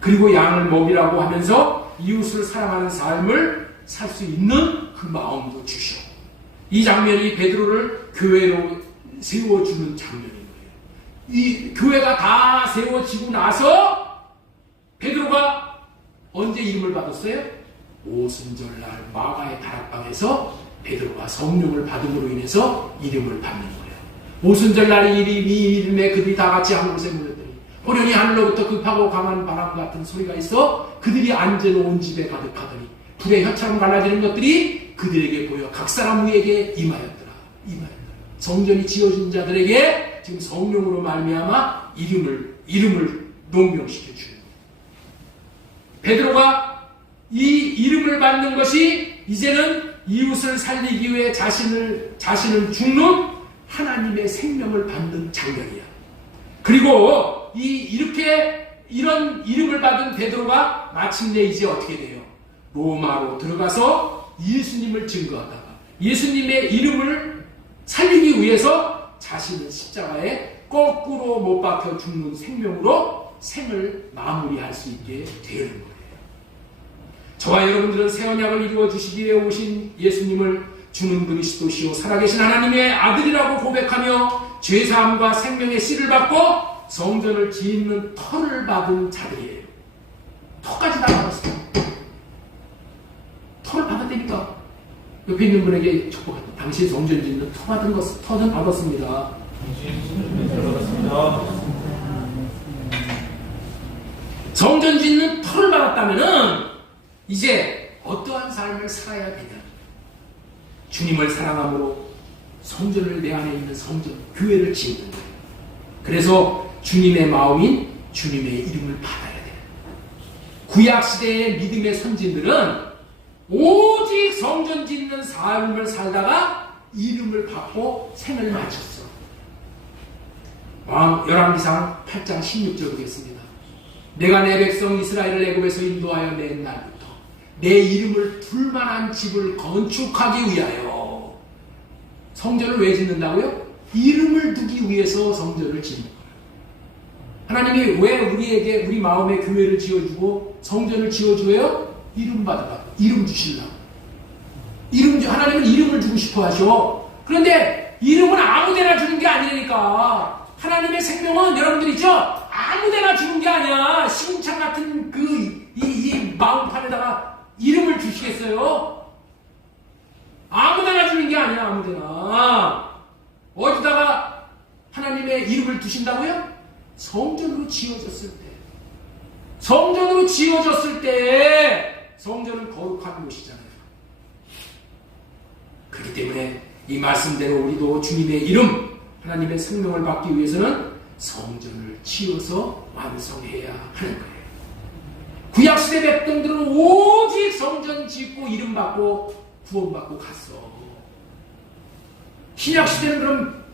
그리고 양을 먹이라고 하면서 이웃을 사랑하는 삶을 살 수 있는 그 마음도 주셔. 이 장면이 베드로를 교회로 세워주는 장면인 거예요. 이 교회가 다 세워지고 나서 베드로가 언제 이름을 받았어요? 오순절날 마가의 다락방에서 베드로가 성령을 받음으로 인해서 이름을 받는 거예요. 오순절날 이 이름에 그들이 다 같이 한 곳에 모였더니 호련히 하늘로부터 급하고 강한 바람 같은 소리가 있어 그들이 앉아놓은 집에 가득하더니 불의 혀처럼 갈라지는 것들이 그들에게 보여 각 사람 위에게 임하였더라. 성전이 지어진 자들에게 지금 성령으로 말미암아 이름을 농명시켜 주는 거예요. 베드로가 이 이름을 받는 것이 이제는 이웃을 살리기 위해 자신을 죽는 하나님의 생명을 받는 장면이야. 그리고 이런 이름을 받은 베드로가 마침내 이제 어떻게 돼요? 로마로 들어가서 예수님을 증거하다가 예수님의 이름을 살리기 위해서 자신을 십자가에 거꾸로 못 박혀 죽는 생명으로 생을 마무리할 수 있게 되는 거예요. 저와 여러분들은 새 언약을 이루어 주시기 위해 오신 예수님을 주는 그리스도시요 살아계신 하나님의 아들이라고 고백하며 죄사함과 생명의 씨를 받고 성전을 짓는 터를 받은 자들이에요. 터까지 다 받았어요. 터를 받았다니까. 옆에 있는 분에게 축복합니다. 당신 성전 짓는 터는 받았습니다. 성전 짓는 터를 받았다면은 이제 어떠한 삶을 살아야 되냐? 주님을 사랑함으로 성전을 내 안에 있는 성전, 교회를 짓는 거예요. 그래서 주님의 마음인 주님의 이름을 받아야 돼요. 구약시대의 믿음의 선진들은 오직 성전 짓는 삶을 살다가 이름을 받고 생을 마쳤어. 열왕기상 8장 16절 보겠습니다. 내가 내 백성 이스라엘을 애굽에서 인도하여 낸 날부터 내 이름을 둘만한 집을 건축하기 위하여. 성전을 왜 짓는다고요? 이름을 두기 위해서 성전을 짓는 거예요. 하나님이 왜 우리에게 우리 마음의 교회를 지어주고 성전을 지어줘요? 이름 받으라고. 이름 주시려고. 하나님은 이름을 주고 싶어 하셔. 그런데 이름은 아무데나 주는 게 아니니까. 하나님의 생명은 여러분들 있죠? 아무데나 주는 게 아니야. 시궁창 같은 이 마음판에다가 이름을 주시겠어요? 아무데나 주는 게 아니야. 아무데나. 어디다가 하나님의 이름을 두신다고요? 성전으로 지어졌을 때, 성전으로 지어졌을 때 성전은 거룩한 곳이잖아요. 그렇기 때문에 이 말씀대로 우리도 주님의 이름, 하나님의 생명을 받기 위해서는 성전을 지어서 완성해야 하는 거예요. 구약시대 백성들은 오직 성전 짓고 이름 받고 구원받고 갔어. 신약시대는 그럼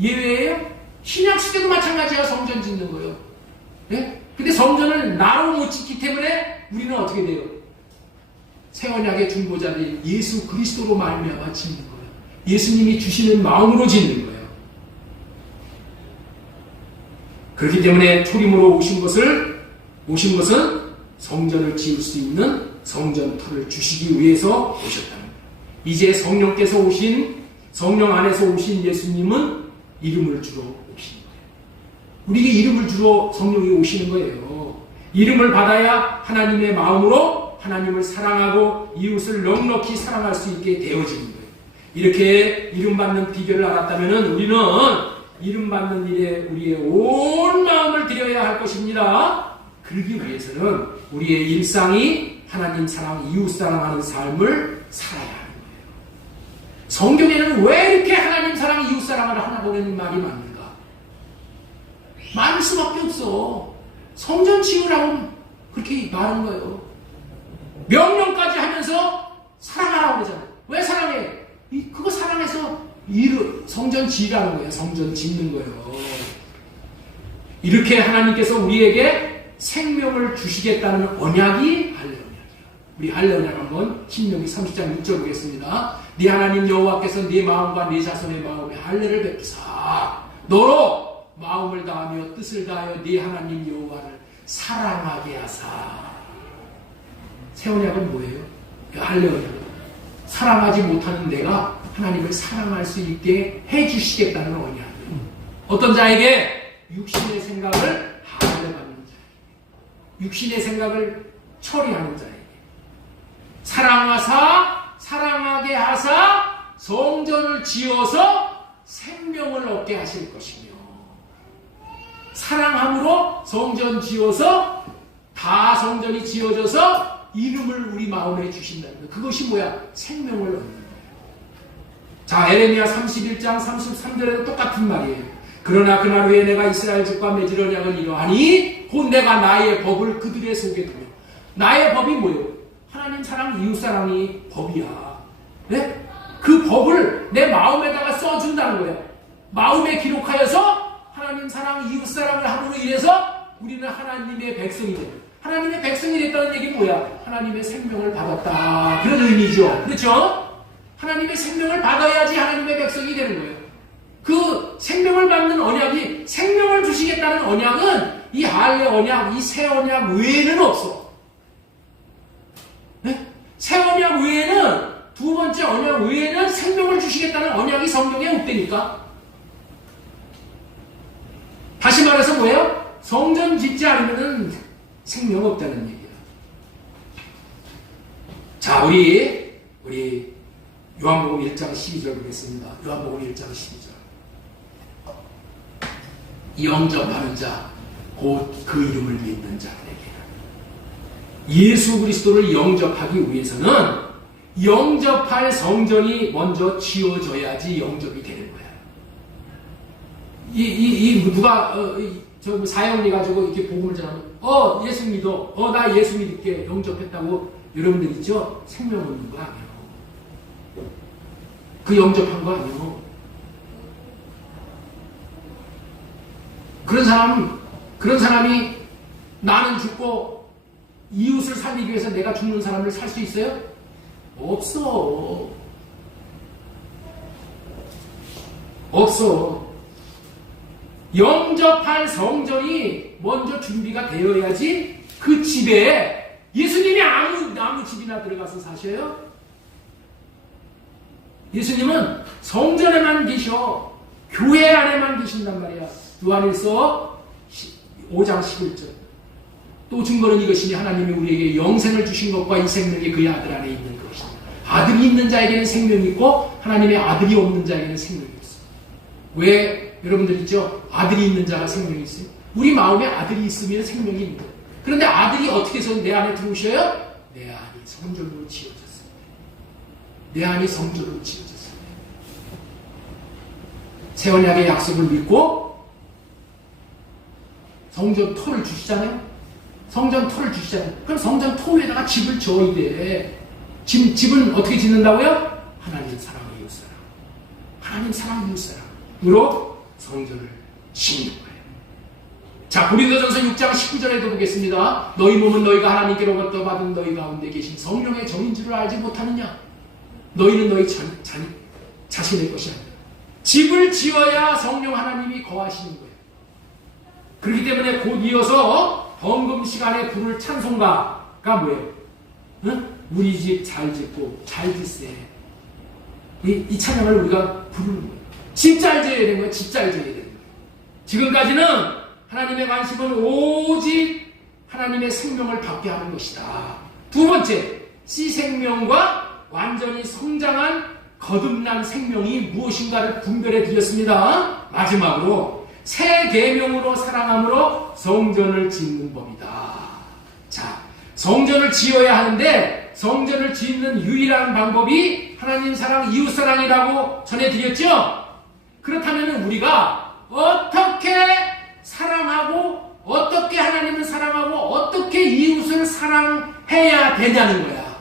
예외예요? 신약시대도 마찬가지야. 성전 짓는 거예요. 네? 근데 성전을 나로 못 짓기 때문에 우리는 어떻게 돼요? 새 언약의 중보자들이 예수 그리스도로 말미암아 짓는 거예요. 예수님이 주시는 마음으로 짓는 거예요. 그렇기 때문에 초림으로 오신 것은 성전을 지을 수 있는 성전터를 주시기 위해서 오셨다는 거예요. 이제 성령께서 오신, 성령 안에서 오신 예수님은 이름을 주러 오신 거예요. 우리에게 이름을 주러 성령이 오시는 거예요. 이름을 받아야 하나님의 마음으로 하나님을 사랑하고 이웃을 넉넉히 사랑할 수 있게 되어지는 거예요. 이렇게 이름 받는 비결을 알았다면 우리는 이름 받는 일에 우리의 온 마음을 들여야 할 것입니다. 그러기 위해서는 우리의 일상이 하나님 사랑, 이웃 사랑하는 삶을 살아야 하는 거예요. 성경에는 왜 이렇게 하나님 사랑, 이웃 사랑을 하라고 하는 말이 많은가? 많을 수밖에 없어. 성전 지으라고 그렇게 말한 거예요. 명령까지 하면서 사랑하라고 그러잖아요. 왜 사랑해? 그거 사랑해서 성전 지으라는 거예요. 성전 짓는 거예요. 이렇게 하나님께서 우리에게 생명을 주시겠다는 언약이 할례 언약이에요. 우리 할례 언약 한번 신명기 30장 6절 보겠습니다. 네 하나님 여호와께서 네 마음과 네 자손의 마음에 할례를 베푸사 너로 마음을 다하며 뜻을 다하여 네 하나님 여호와를 사랑하게 하사. 새 언약은 뭐예요? 할례 언약은 사랑하지 못하는 내가 하나님을 사랑할 수 있게 해주시겠다는 언약이에요. 어떤 자에게 육신의 생각을 할례받는 자에게, 육신의 생각을 처리하는 자에게 사랑하게 하사 성전을 지어서 생명을 얻게 하실 것이며, 사랑함으로 성전 지어서 다 성전이 지어져서 이름을 우리 마음에 주신다는 것. 그것이 뭐야? 생명을 얻는 거예요. 자, 에레미야 31장 33절에도 똑같은 말이에요. 그러나 그날 후에 내가 이스라엘 집과 맺을 언약을 이루하니 곧 내가 나의 법을 그들의 속에 두며. 나의 법이 뭐예요? 하나님 사랑, 이웃 사랑이 법이야. 네? 그 법을 내 마음에다가 써준다는 거예요. 마음에 기록하여서 하나님 사랑, 이웃 사랑을 함으로 인해서 우리는 하나님의 백성이 돼요. 하나님의 백성이 됐다는 얘기는 뭐야? 하나님의 생명을 받았다. 그런 의미죠. 그렇죠? 하나님의 생명을 받아야지 하나님의 백성이 되는 거예요. 그 생명을 받는 언약이, 생명을 주시겠다는 언약은 이 할례 언약, 이 새 언약 외에는 없어. 네? 새 언약 외에는, 두 번째 언약 외에는 생명을 주시겠다는 언약이 성경에 없다니까. 다시 말해서 뭐예요? 성전 짓지 않으면 생명 없다는 얘기야. 자, 우리 요한복음 1장 12절 보겠습니다. 요한복음 1장 12절. 영접하는 자, 곧 그 이름을 믿는 자들에게. 예수 그리스도를 영접하기 위해서는 영접할 성전이 먼저 지어져야지 영접이 되는 거야. 누가 사형리 가지고 이렇게 복음을 전하면 예수 믿어. 나 예수 믿을게. 영접했다고 여러분들 있죠? 생명 없는 거 아니에요. 그 영접한 거 아니에요. 그런 사람이 나는 죽고 이웃을 살리기 위해서 내가 죽는 사람을 살 수 있어요? 없어. 영접할 성전이 먼저 준비가 되어야지 그 집에 예수님이 아무 집이나 들어가서 사셔요? 예수님은 성전에만 계셔. 교회 안에만 계신단 말이야. 요한일서 5장 11절. 또 증거는 이것이니 하나님이 우리에게 영생을 주신 것과 이 생명이 그의 아들 안에 있는 것이다. 아들이 있는 자에게는 생명이 있고 하나님의 아들이 없는 자에게는 생명이 없어. 왜 여러분들 있죠? 아들이 있는 자가 생명이 있어요. 우리 마음에 아들이 있으면 생명이 있는 거예요. 그런데 아들이 어떻게 해서 내 안에 들어오셔요? 내 안이 성전으로 지어졌습니다. 내 안이 성전으로 지어졌습니다. 새 언약의 약속을 믿고 성전 터를 주시잖아요. 성전 터를 주시잖아요. 그럼 성전 터 위에다가 집을 지어야 돼. 집은 어떻게 짓는다고요? 하나님 사랑 이웃사랑. 하나님 사랑 이웃사랑으로 성전을 짓는 거예요. 자, 고린도전서 6장 19절에도 보겠습니다. 너희 몸은 너희가 하나님께로부터 받은 너희 가운데 계신 성령의 정인 줄을 알지 못하느냐? 너희는 너희 자신의 것이 아니라 집을 지어야 성령 하나님이 거하시는 거예요. 그렇기 때문에 곧 이어서 헌금 시간에 부를 찬송가가 뭐예요? 응? 우리 집 잘 짓고 잘 짓세. 이 찬양을 우리가 부르는 거예요. 집 잘 지어야 되는 거예요. 집 잘 지어야 되는 거예요. 지금까지는 하나님의 관심은 오직 하나님의 생명을 받게 하는 것이다. 두 번째, 씨 생명과 완전히 성장한 거듭난 생명이 무엇인가를 분별해 드렸습니다. 마지막으로 새 계명으로 사랑함으로 성전을 짓는 법이다. 자, 성전을 지어야 하는데 성전을 짓는 유일한 방법이 하나님 사랑, 이웃 사랑이라고 전해드렸죠? 그렇다면 우리가 어떻게 사랑하고 어떻게 하나님을 사랑하고 어떻게 이웃을 사랑해야 되냐는 거야.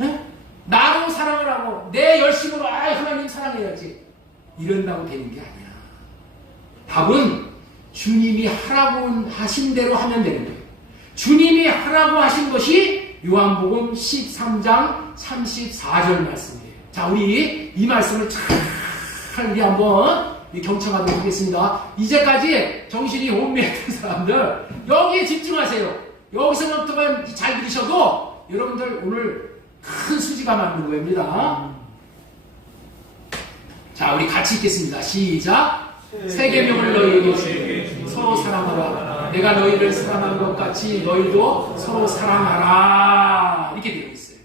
에? 나로 사랑을 하고 내 열심으로 하나님 사랑해야지 이런다고 되는 게 아니야. 답은 주님이 하라고 하신 대로 하면 되는 거예요. 주님이 하라고 하신 것이 요한복음 13장 34절 말씀이에요. 자, 우리 이 말씀을 잘 우리 한번 경청하도록 하겠습니다. 이제까지 정신이 혼미했던 사람들 여기에 집중하세요. 여기서부터만 잘 들으셔도 여러분들 오늘 큰 수지가 맞는 겁니다. 자, 우리 같이 읽겠습니다. 시작. 새 계명을 너희에게 주노니 서로 사랑하라. 내가 너희를 사랑한 것 같이 너희도 서로 사랑하라. 이렇게 되어 있어요.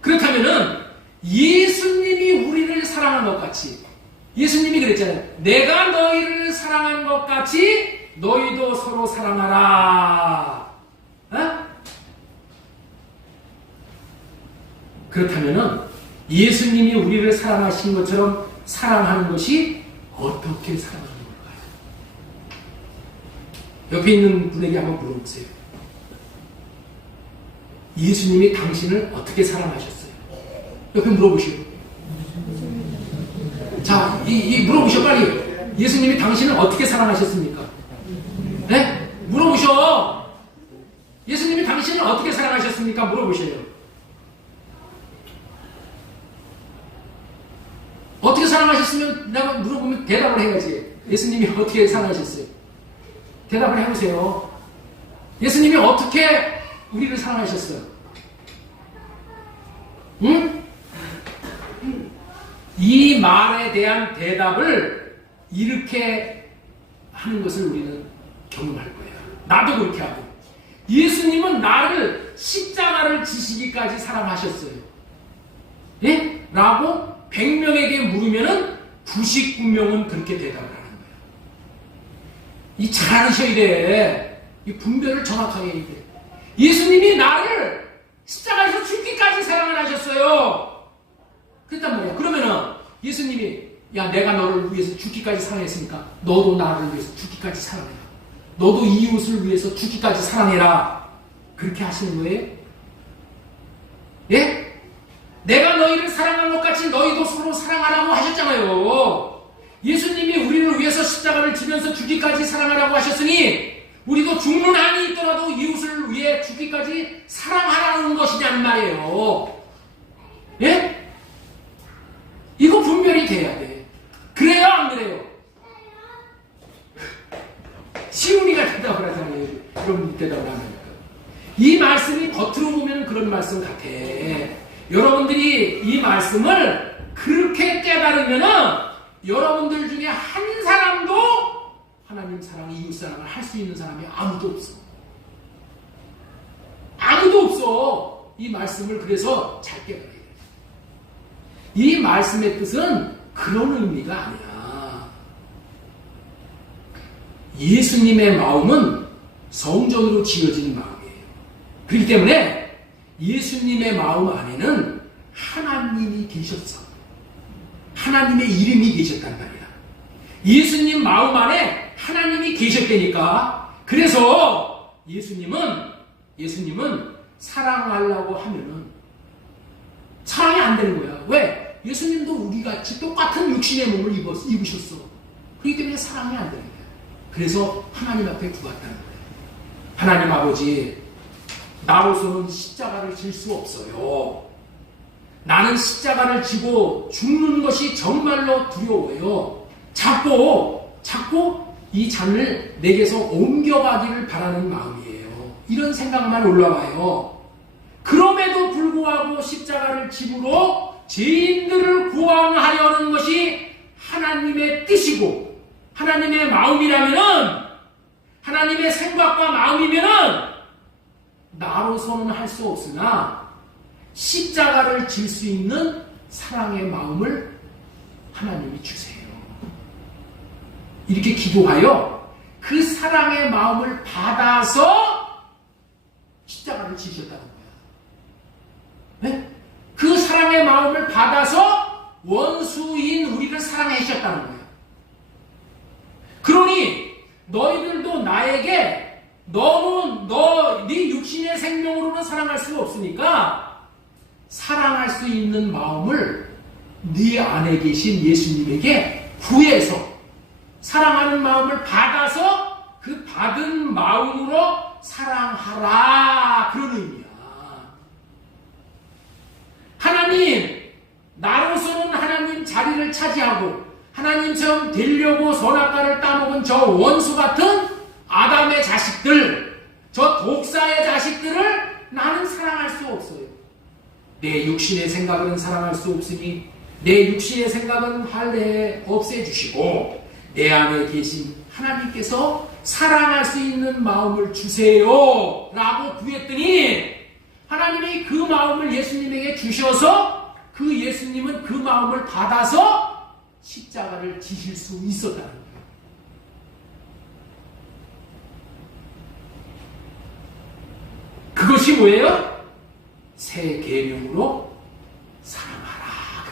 그렇다면은 예수님이 우리를 사랑한 것 같이, 예수님이 그랬잖아요. 내가 너희를 사랑한 것 같이 너희도 서로 사랑하라. 어? 그렇다면은 예수님이 우리를 사랑하신 것처럼 사랑하는 것이 어떻게 사랑하는 걸까요? 옆에 있는 분에게 한번 물어보세요. 예수님이 당신을 어떻게 사랑하셨어요? 옆에 물어보시고. 자, 물어보셔, 빨리. 예수님이 당신을 어떻게 사랑하셨습니까? 네? 물어보셔. 예수님이 당신을 어떻게 사랑하셨습니까? 물어보셔요. 어떻게 사랑하셨으면 내가 물어보면 대답을 해야지. 예수님이 어떻게 사랑하셨어요? 대답을 해보세요. 예수님이 어떻게 우리를 사랑하셨어요? 응? 이 말에 대한 대답을 이렇게 하는 것을 우리는 경험할 거예요. 나도 그렇게 하고. 예수님은 나를 십자가를 지시기까지 사랑하셨어요. 예? 라고 100명에게 물으면은 99명은 그렇게 대답을 하는 거예요. 이 잘하셔야 돼. 이 분별을 정확하게 해야 돼. 예수님이 나를 십자가에서 죽기까지 사랑을 하셨어요. 그랬단 말이야. 그러면은 예수님이 야, 내가 너를 위해서 죽기까지 사랑했으니까 너도 나를 위해서 죽기까지 사랑해라. 너도 이웃을 위해서 죽기까지 사랑해라. 그렇게 하시는 거예요? 예? 내가 너희를 사랑한 것 같이 너희도 서로 사랑하라고 하셨잖아요. 예수님이 우리를 위해서 십자가를 지면서 죽기까지 사랑하라고 하셨으니 우리도 죽는 한이 있더라도 이웃을 위해 죽기까지 사랑하라는 것이냔 말이에요. 예? 이거 분별이 돼야 돼. 그래요, 안 그래요? 시훈이가 대답을 하잖아요. 그럼 대답을 안 하니까. 이 말씀이 겉으로 보면 그런 말씀 같아. 여러분들이 이 말씀을 그렇게 깨달으면은 여러분들 중에 한 사람도 하나님 사랑, 이웃 사랑을 할 수 있는 사람이 아무도 없어. 아무도 없어. 이 말씀을 그래서 잘 깨달아야 돼. 이 말씀의 뜻은 그런 의미가 아니야. 예수님의 마음은 성전으로 지어진 마음이에요. 그렇기 때문에 예수님의 마음 안에는 하나님이 계셨어. 하나님의 이름이 계셨단 말이야. 예수님 마음 안에 하나님이 계셨다니까. 그래서 예수님은 사랑하려고 하면은 사랑이 안 되는 거야. 왜? 예수님도 우리같이 똑같은 육신의 몸을 입으셨어. 그렇기 때문에 사랑이 안 되는 거야. 그래서 하나님 앞에 구했다는 거예요. 하나님 아버지, 나로서는 십자가를 질 수 없어요. 나는 십자가를 지고 죽는 것이 정말로 두려워요. 자꾸 이 잔을 내게서 옮겨가기를 바라는 마음이에요. 이런 생각만 올라와요. 그럼에도 불구하고 십자가를 짐으로 죄인들을 구원하려는 것이 하나님의 뜻이고 하나님의 마음이라면은, 하나님의 생각과 마음이면은 나로서는 할 수 없으나 십자가를 질 수 있는 사랑의 마음을 하나님이 주세요. 이렇게 기도하여 그 사랑의 마음을 받아서 십자가를 지셨다는 거야. 네? 그 사랑의 마음을 받아서 원수인 우리를 사랑하셨다는 거야. 그러니 너희들도 나에게 너무 네 육신의 생명으로는 사랑할 수 없으니까 사랑할 수 있는 마음을 네 안에 계신 예수님에게 구해서 사랑하는 마음을 받아서 그 받은 마음으로 사랑하라, 그런 의미야. 하나님, 나로서는 하나님 자리를 차지하고 하나님처럼 되려고 선악과를 따먹은 저 원수 같은 아담의 자식들, 저 독사의 자식들을 나는 사랑할 수 없어요. 내 육신의 생각은 사랑할 수 없으니 내 육신의 생각은 할례에 없애주시고 내 안에 계신 하나님께서 사랑할 수 있는 마음을 주세요 라고 구했더니 하나님이 그 마음을 예수님에게 주셔서 그 예수님은 그 마음을 받아서 십자가를 지실 수 있었다는 거예요. 그것이 뭐예요? 새 계명으로 사랑하라.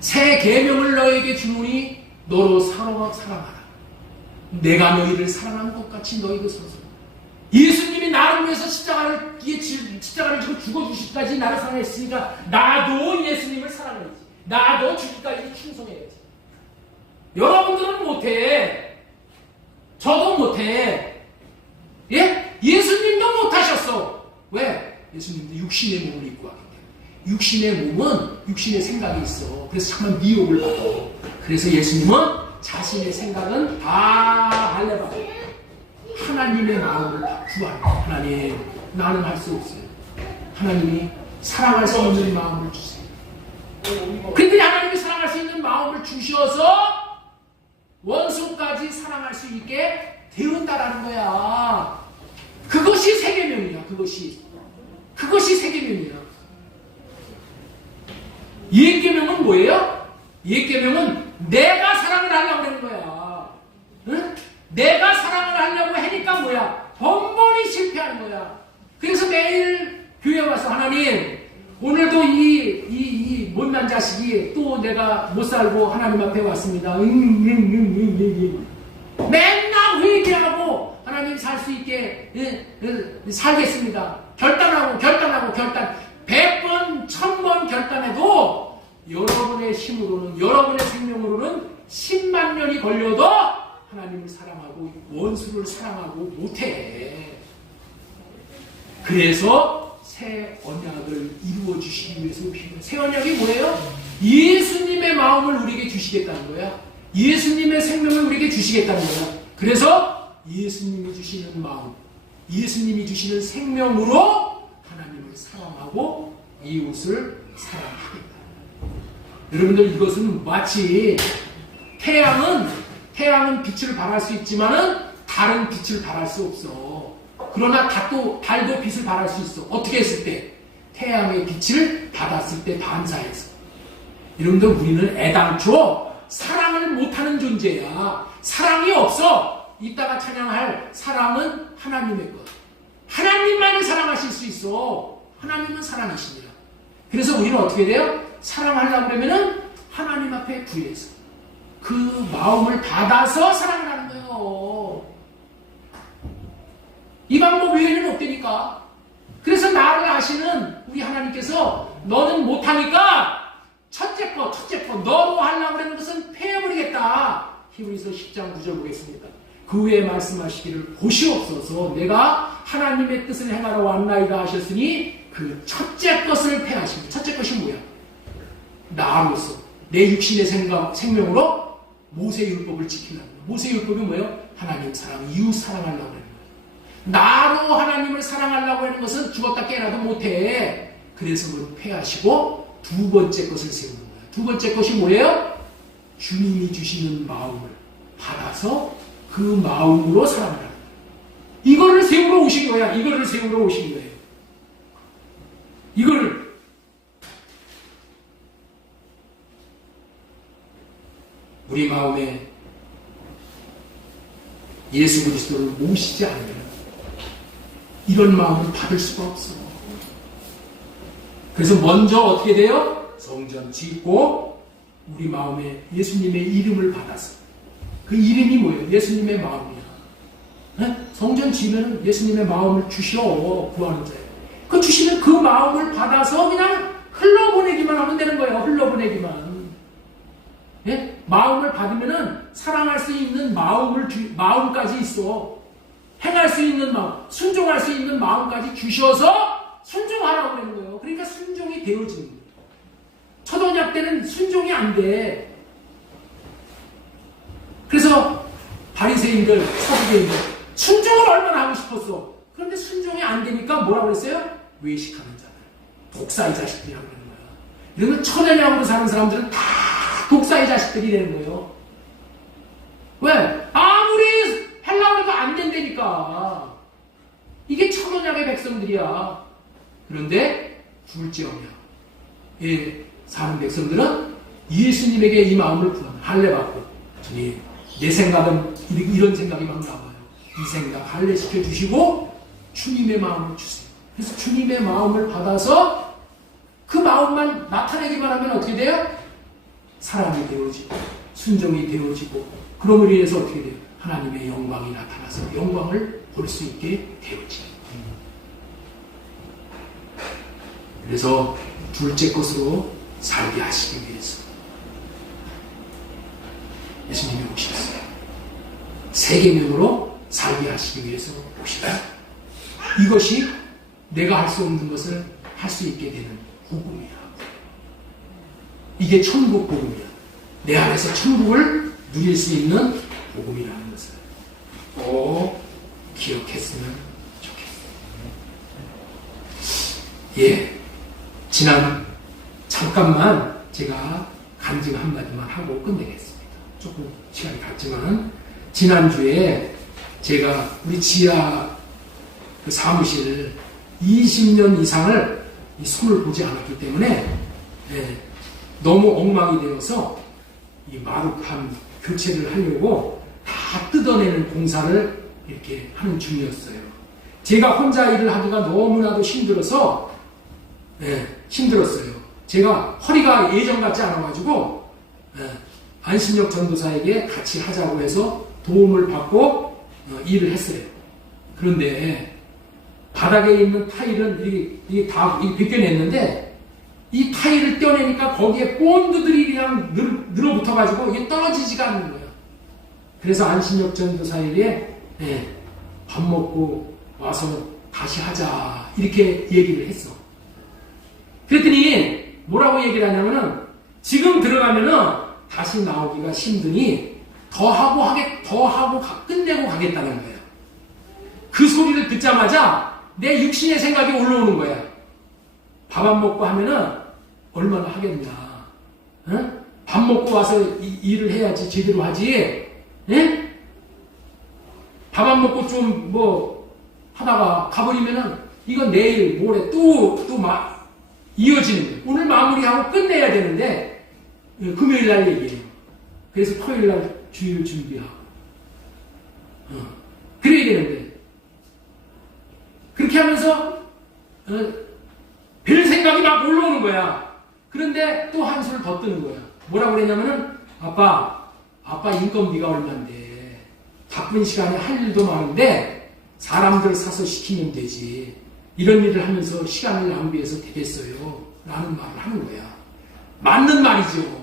새 계명을 너에게 주노니 너로 사랑하라. 내가 너희를 사랑한 것 같이 너희도 서서. 예수님이 나를 위해서 십자가를 지고 죽어주시기까지 나를 사랑했으니까 나도 예수님을 사랑해야지. 나도 주기까지 충성해야지. 여러분들은 못해. 저도 못해. 예? 예수님도 못하셨어. 왜? 예수님도 육신의 몸을 입고 왔기 때문에. 육신의 몸은 육신의 생각이 있어. 그래서 정말 미혹을 받아. 그래서 예수님은 자신의 생각은 다 할례받고 하나님의 마음을 구하라. 하나님, 나는 할 수 없어요. 하나님이 사랑할 수 있는 마음을 주세요. 근데 하나님이 사랑할 수 있는 마음을 주셔서 원수까지 사랑할 수 있게 되었다라는 거야. 그것이 세계명이야. 그것이 세계명이야. 옛계명은 뭐예요? 옛계명은 내가 사랑을 하려고 하는 거야. 응? 내가 사랑을 하려고 하니까 뭐야? 번번이 실패하는 거야. 그래서 매일 교회 와서 하나님, 오늘도 이 못난 자식이 또 내가 못 살고 하나님 앞에 왔습니다. 맨날 회개하고 하나님 살 수 있게 살겠습니다. 결단. 100번, 1000번 결단해도 여러분의 힘으로는, 여러분의 생명으로는 10만 년이 걸려도 하나님을 사랑하고 원수를 사랑하고 못해. 그래서 새 언약을 이루어 주시기 위해서 오신 거예요. 새 언약이 뭐예요? 예수님의 마음을 우리에게 주시겠다는 거야. 예수님의 생명을 우리에게 주시겠다는 거야. 그래서 예수님이 주시는 마음, 예수님이 주시는 생명으로 하나님을 사랑하고 이웃을 사랑하겠다. 여러분들, 이것은 마치 태양은 빛을 발할 수 있지만은 달은 빛을 발할 수 없어. 그러나 달도 빛을 발할 수 있어. 어떻게 했을 때? 태양의 빛을 받았을 때 반사해서. 여러분들, 우리는 애당초 사랑을 못하는 존재야. 사랑이 없어. 이따가 찬양할 사랑은 하나님의 것. 하나님만을 사랑하실 수 있어. 하나님은 사랑이십니다. 그래서 우리는 어떻게 돼요? 사랑하려고 그러면은 하나님 앞에 구해서 그 마음을 받아서 사랑을 하는 거예요. 이 방법 외에는 없다니까. 그래서 나를 아시는 우리 하나님께서 너는 못하니까 첫째 거 너로 하려고 하는 것은 패해버리겠다. 히브리서 10장 9절 보겠습니다. 그 후에 말씀하시기를 보시옵소서 내가 하나님의 뜻을 행하러 왔나이다 하셨으니 그 첫째 것을 패하십니다. 첫째 것이 뭐야? 나로서 내 육신의 생명으로 모세율법을 지킨다는 거예요. 모세율법이 뭐예요? 하나님 사랑, 이웃 사랑하려고 하는 거예요. 나로 하나님을 사랑하려고 하는 것은 죽었다 깨어나도 못해. 그래서 그걸 패하시고 두 번째 것을 세우는 거예요. 두 번째 것이 뭐예요? 주님이 주시는 마음을 받아서 그 마음으로 사랑을 하는 거예요. 이거를 세우러 오신 거야. 이거를 세우러 오신 거예요. 이거를 우리 마음에 예수 그리스도를 모시지 않으면 이런 마음을 받을 수가 없어. 그래서 먼저 어떻게 돼요? 성전 짓고 우리 마음에 예수님의 이름을 받아서 그 이름이 뭐예요? 예수님의 마음이야. 네? 성전 지으면 예수님의 마음을 주셔 구하는 자예요. 그 주시는 그 마음을 받아서 그냥 흘러보내기만 하면 되는 거예요. 흘러보내기만. 예? 마음을 받으면은 사랑할 수 있는 마음까지 있어. 행할 수 있는 마음, 순종할 수 있는 마음까지 주셔서 순종하라고 하는 거예요. 그러니까 순종이 되어지는 거예요. 초등학 때는 순종이 안 돼. 그래서 바리새인들, 사두개인들 순종을 얼마나 하고 싶었어. 그런데 순종이 안 되니까 뭐라고 그랬어요? 외식하는 자들, 독사의 자식들이라고 그러는 거야. 이러면 천연약으로 사는 사람들은 다 독사의 자식들이 되는 거예요. 왜? 아무리 하려고 해도 안 된다니까. 이게 천연약의 백성들이야. 그런데 둘째어냐, 예, 사는 백성들은 예수님에게 이 마음을 구하는 할례받고, 주님 내 생각은 이런 생각이 막 나와요. 이 생각 할례시켜 주시고 주님의 마음을 주세요. 그래서 주님의 마음을 받아서 그 마음만 나타내기만 하면 어떻게 돼요? 사랑이 되어지고 순종이 되어지고, 그럼으로 인해서 어떻게 돼요? 하나님의 영광이 나타나서 영광을 볼 수 있게 되어지고. 그래서 둘째 것으로 살게 하시기 위해서 예수님이 오셨어요. 세계명으로 살게 하시기 위해서 오셨어요. 이것이 내가 할 수 없는 것을 할 수 있게 되는 복음이야. 이게 천국 복음이야. 내 안에서 천국을 누릴 수 있는 복음이라는 것을 꼭 기억했으면 좋겠어요. 예, 잠깐만 제가 간증 한마디만 하고 끝내겠습니다. 조금 시간이 갔지만, 지난주에 제가 우리 지하 그 사무실 20년 이상을 이 손을 보지 않았기 때문에, 예, 너무 엉망이 되어서 이 마루판 교체를 하려고 다 뜯어내는 공사를 이렇게 하는 중이었어요. 제가 혼자 일을 하기가 너무나도 힘들어서, 예, 힘들었어요. 제가 허리가 예전 같지 않아가지고, 예, 안신혁 전도사에게 같이 하자고 해서 도움을 받고 일을 했어요. 그런데 바닥에 있는 타일은 이게 다 벗겨냈는데, 이 타일을 떼어내니까 거기에 본드들이 그냥 늘어붙어가지고 이게 떨어지지가 않는 거예요. 그래서 안신혁 전도사에게, 예, 밥 먹고 와서 다시 하자 이렇게 얘기를 했어. 그랬더니 뭐라고 얘기를 하냐면은, 지금 들어가면은 다시 나오기가 힘드니 더 하고 끝내고 가겠다는 거예요. 그 소리를 듣자마자 내 육신의 생각이 올라오는 거야. 밥 안 먹고 하면은 얼마나 하겠냐. 응? 밥 먹고 와서 일을 해야지 제대로 하지. 응? 밥 안 먹고 좀 하다가 가버리면은 이건 내일 모레 또 이어지는 거예요. 오늘 마무리하고 끝내야 되는데, 금요일 날 얘기해요. 그래서 토요일 날 주일 준비하고, 그래야 되는데 그렇게 하면서 별 생각이 막 올라오는 거야. 그런데 또 한숨을 더 뜨는 거야. 뭐라고 그랬냐면은 아빠 인건비가 얼만데 바쁜 시간에 할 일도 많은데 사람들 사서 시키면 되지. 이런 일을 하면서 시간을 낭비해서 되겠어요. 라는 말을 하는 거야. 맞는 말이죠.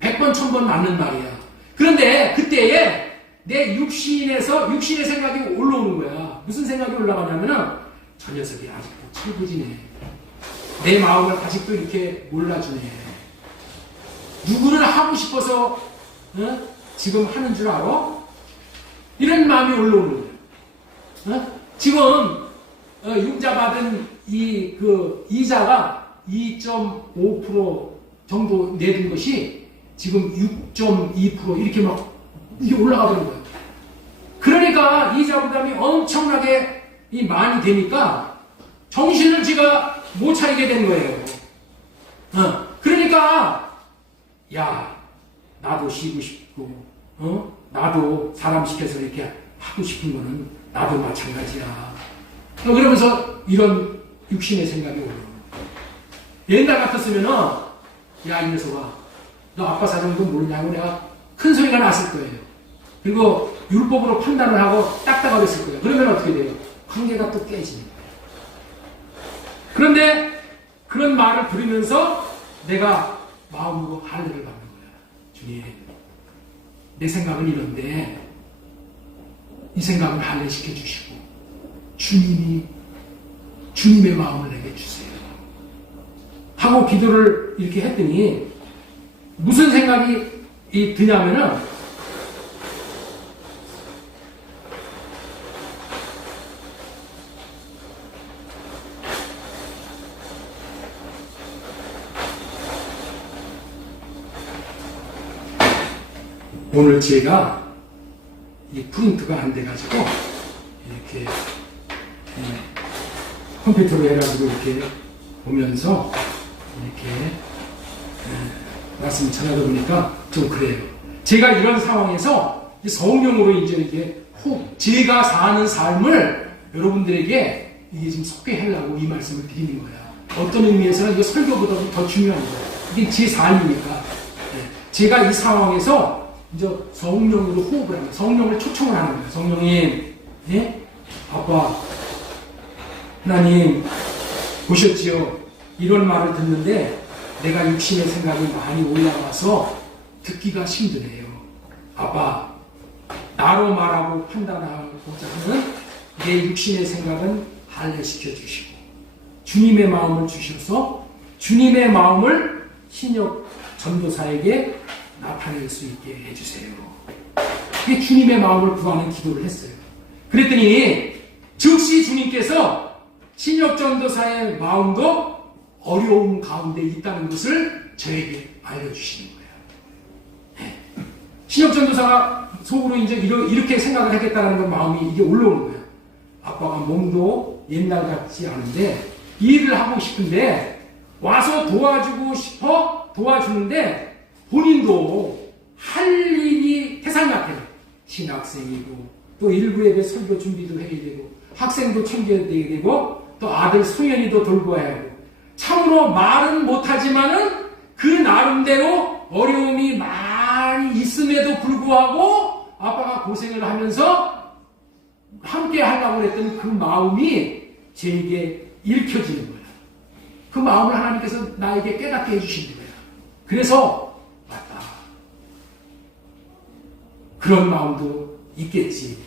100번, 1000번 맞는 말이야. 그런데 그때에 내 육신의 생각이 올라오는 거야. 무슨 생각이 올라가냐면은 저 녀석이 아직도 철부지네. 내 마음을 아직도 이렇게 몰라주네. 누구를 하고 싶어서 지금 하는 줄 알아? 이런 마음이 올라오는 거야. 지금 융자 받은 이자가 2.5% 정도 내린 것이 지금 6.2% 이렇게 막 이게 올라가 버린 거예요. 그러니까 이자 부담이 엄청나게 많이 되니까 정신을 제가 못 차리게 된 거예요. 그러니까 야 나도 쉬고 싶고 나도 사람 시켜서 이렇게 하고 싶은 거는 나도 마찬가지야. 그러면서 이런 육신의 생각이 올라오는 거예요. 옛날 같았으면은 야 이 녀석아 너 아빠 사정도 모르냐고 내가 큰 소리가 났을 거예요. 그리고 율법으로 판단을 하고 딱딱하게 했을 거예요. 그러면 어떻게 돼요? 관계가 또 깨지는 거예요. 그런데 그런 말을 들으면서 내가 마음으로 할례를 받는 거야. 주님, 내 생각은 이런데 이 생각을 할례시켜 주시고 주님의 마음을 내게 주세요. 하고 기도를 이렇게 했더니 무슨 생각이 드냐면은 오늘 제가 이 프린트가 안 돼가지고 이렇게 컴퓨터로 해가지고 이렇게 보면서 이렇게 말씀을 전하다 보니까 좀 그래요. 제가 이런 상황에서 성령으로 이제 이게 제가 사는 삶을 여러분들에게 이게 좀 소개하려고 이 말씀을 드리는 거야. 어떤 의미에서는 이거 설교보다도 더 중요한 거예요. 이게 제 삶이니까. 제가 이 상황에서 이제 성령으로 호흡을 합니다. 성령을 초청을 하는 거예요. 성령님, 예? 아빠, 하나님, 보셨지요? 이런 말을 듣는데 내가 육신의 생각이 많이 올라와서 듣기가 힘드네요. 아빠, 나로 말하고 판단하고자 하는 내 육신의 생각은 할례시켜 주시고 주님의 마음을 주셔서 주님의 마음을 신역 전도사에게 나타낼 수 있게 해주세요. 이게 주님의 마음을 구하는 기도를 했어요. 그랬더니 즉시 주님께서 신역 전도사의 마음도 어려움 가운데 있다는 것을 저에게 알려주시는 거예요. 신역 전도사가 속으로 이제 이렇게 생각을 하겠다는 그 마음이 이게 올라오는 거예요. 아빠가 몸도 옛날 같지 않은데 일을 하고 싶은데 와서 도와주고 싶어 도와주는데 본인도 할 일이 태산같아요. 신학생이고 또 일부 예배 설교 준비도 해야 되고 학생도 챙겨야 되고 또 아들 소연이도 돌봐야 하고 참으로 말은 못하지만은 그 나름대로 어려움이 많이 있음에도 불구하고 아빠가 고생을 하면서 함께 하려고 했던 그 마음이 제게 읽혀지는 거예요. 그 마음을 하나님께서 나에게 깨닫게 해주시는 거예요. 그래서 맞다. 그런 마음도 있겠지.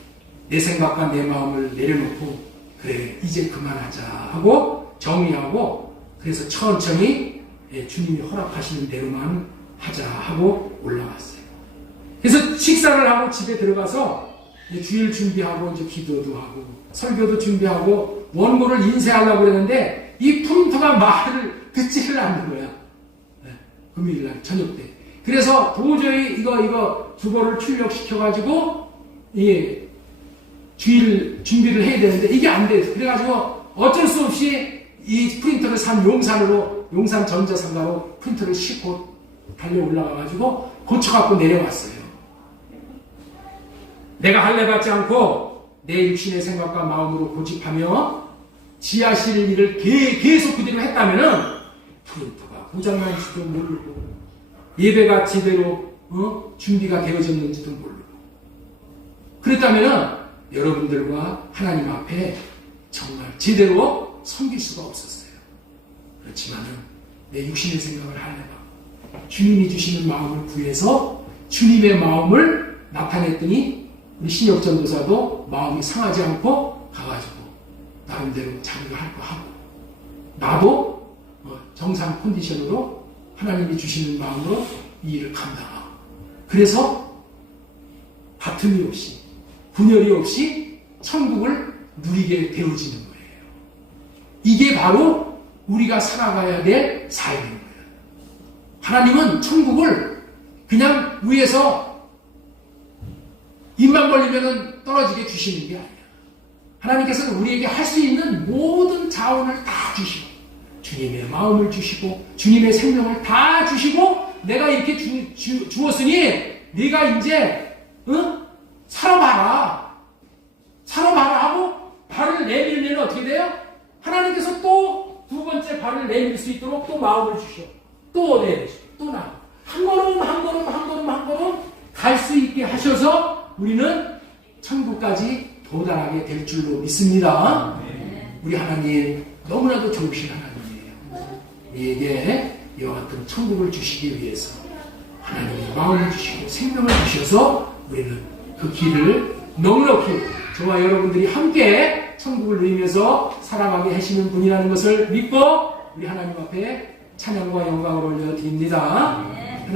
내 생각과 내 마음을 내려놓고 그래 이제 그만하자 하고 정리하고 그래서 천천히 주님이 허락하시는 대로만 하자 하고 올라갔어요. 그래서 식사를 하고 집에 들어가서 주일 준비하고 이제 기도도 하고 설교도 준비하고 원고를 인쇄하려고 그랬는데 이 프린터가 말을 듣지를 않는 거야. 금요일날 저녁 때. 그래서 도저히 이거 주보를 출력시켜가지고 주일 준비를 해야 되는데 이게 안 돼요. 그래가지고 어쩔 수 없이 이 프린터를 산 용산 전자상가로 프린터를 싣고 달려 올라가가지고 고쳐갖고 내려왔어요. 내가 할례 받지 않고 내 육신의 생각과 마음으로 고집하며 지하실 일을 계속 그대로 했다면은 프린터가 고장난지도 모르고 예배가 제대로 준비가 되어졌는지도 모르고 그랬다면은 여러분들과 하나님 앞에 정말 제대로 섬길 수가 없었어요. 그렇지만은 내 육신의 생각을 하려고 주님이 주시는 마음을 구해서 주님의 마음을 나타냈더니 우리 신역전도사도 마음이 상하지 않고 가가지고 나름대로 자기가 할 거 하고 나도 정상 컨디션으로 하나님이 주시는 마음으로 이 일을 감당하고 그래서 다툼이 없이 분열이 없이 천국을 누리게 되어지는 거예요. 이게 바로 우리가 살아가야 될 삶인 거예요. 하나님은 천국을 그냥 위에서 입만 벌리면 떨어지게 주시는 게 아니에요. 하나님께서는 우리에게 할 수 있는 모든 자원을 다 주시고 주님의 마음을 주시고 주님의 생명을 다 주시고 내가 이렇게 주었으니 네가 이제 살아봐라 하고 발을 내밀면 어떻게 돼요? 하나님께서 또 두 번째 발을 내밀 수 있도록 또 마음을 주셔. 또 내리시고 또 나. 한 걸음 갈 수 있게 하셔서 우리는 천국까지 도달하게 될 줄로 믿습니다. 우리 하나님 너무나도 좋으신 하나님이에요. 우리에게 이와 같은 천국을 주시기 위해서 하나님이 마음을 주시고 생명을 주셔서 우리는 그 길을 넉넉히 저와 여러분들이 함께 천국을 누리면서 살아가게 하시는 분이라는 것을 믿고 우리 하나님 앞에 찬양과 영광을 올려드립니다.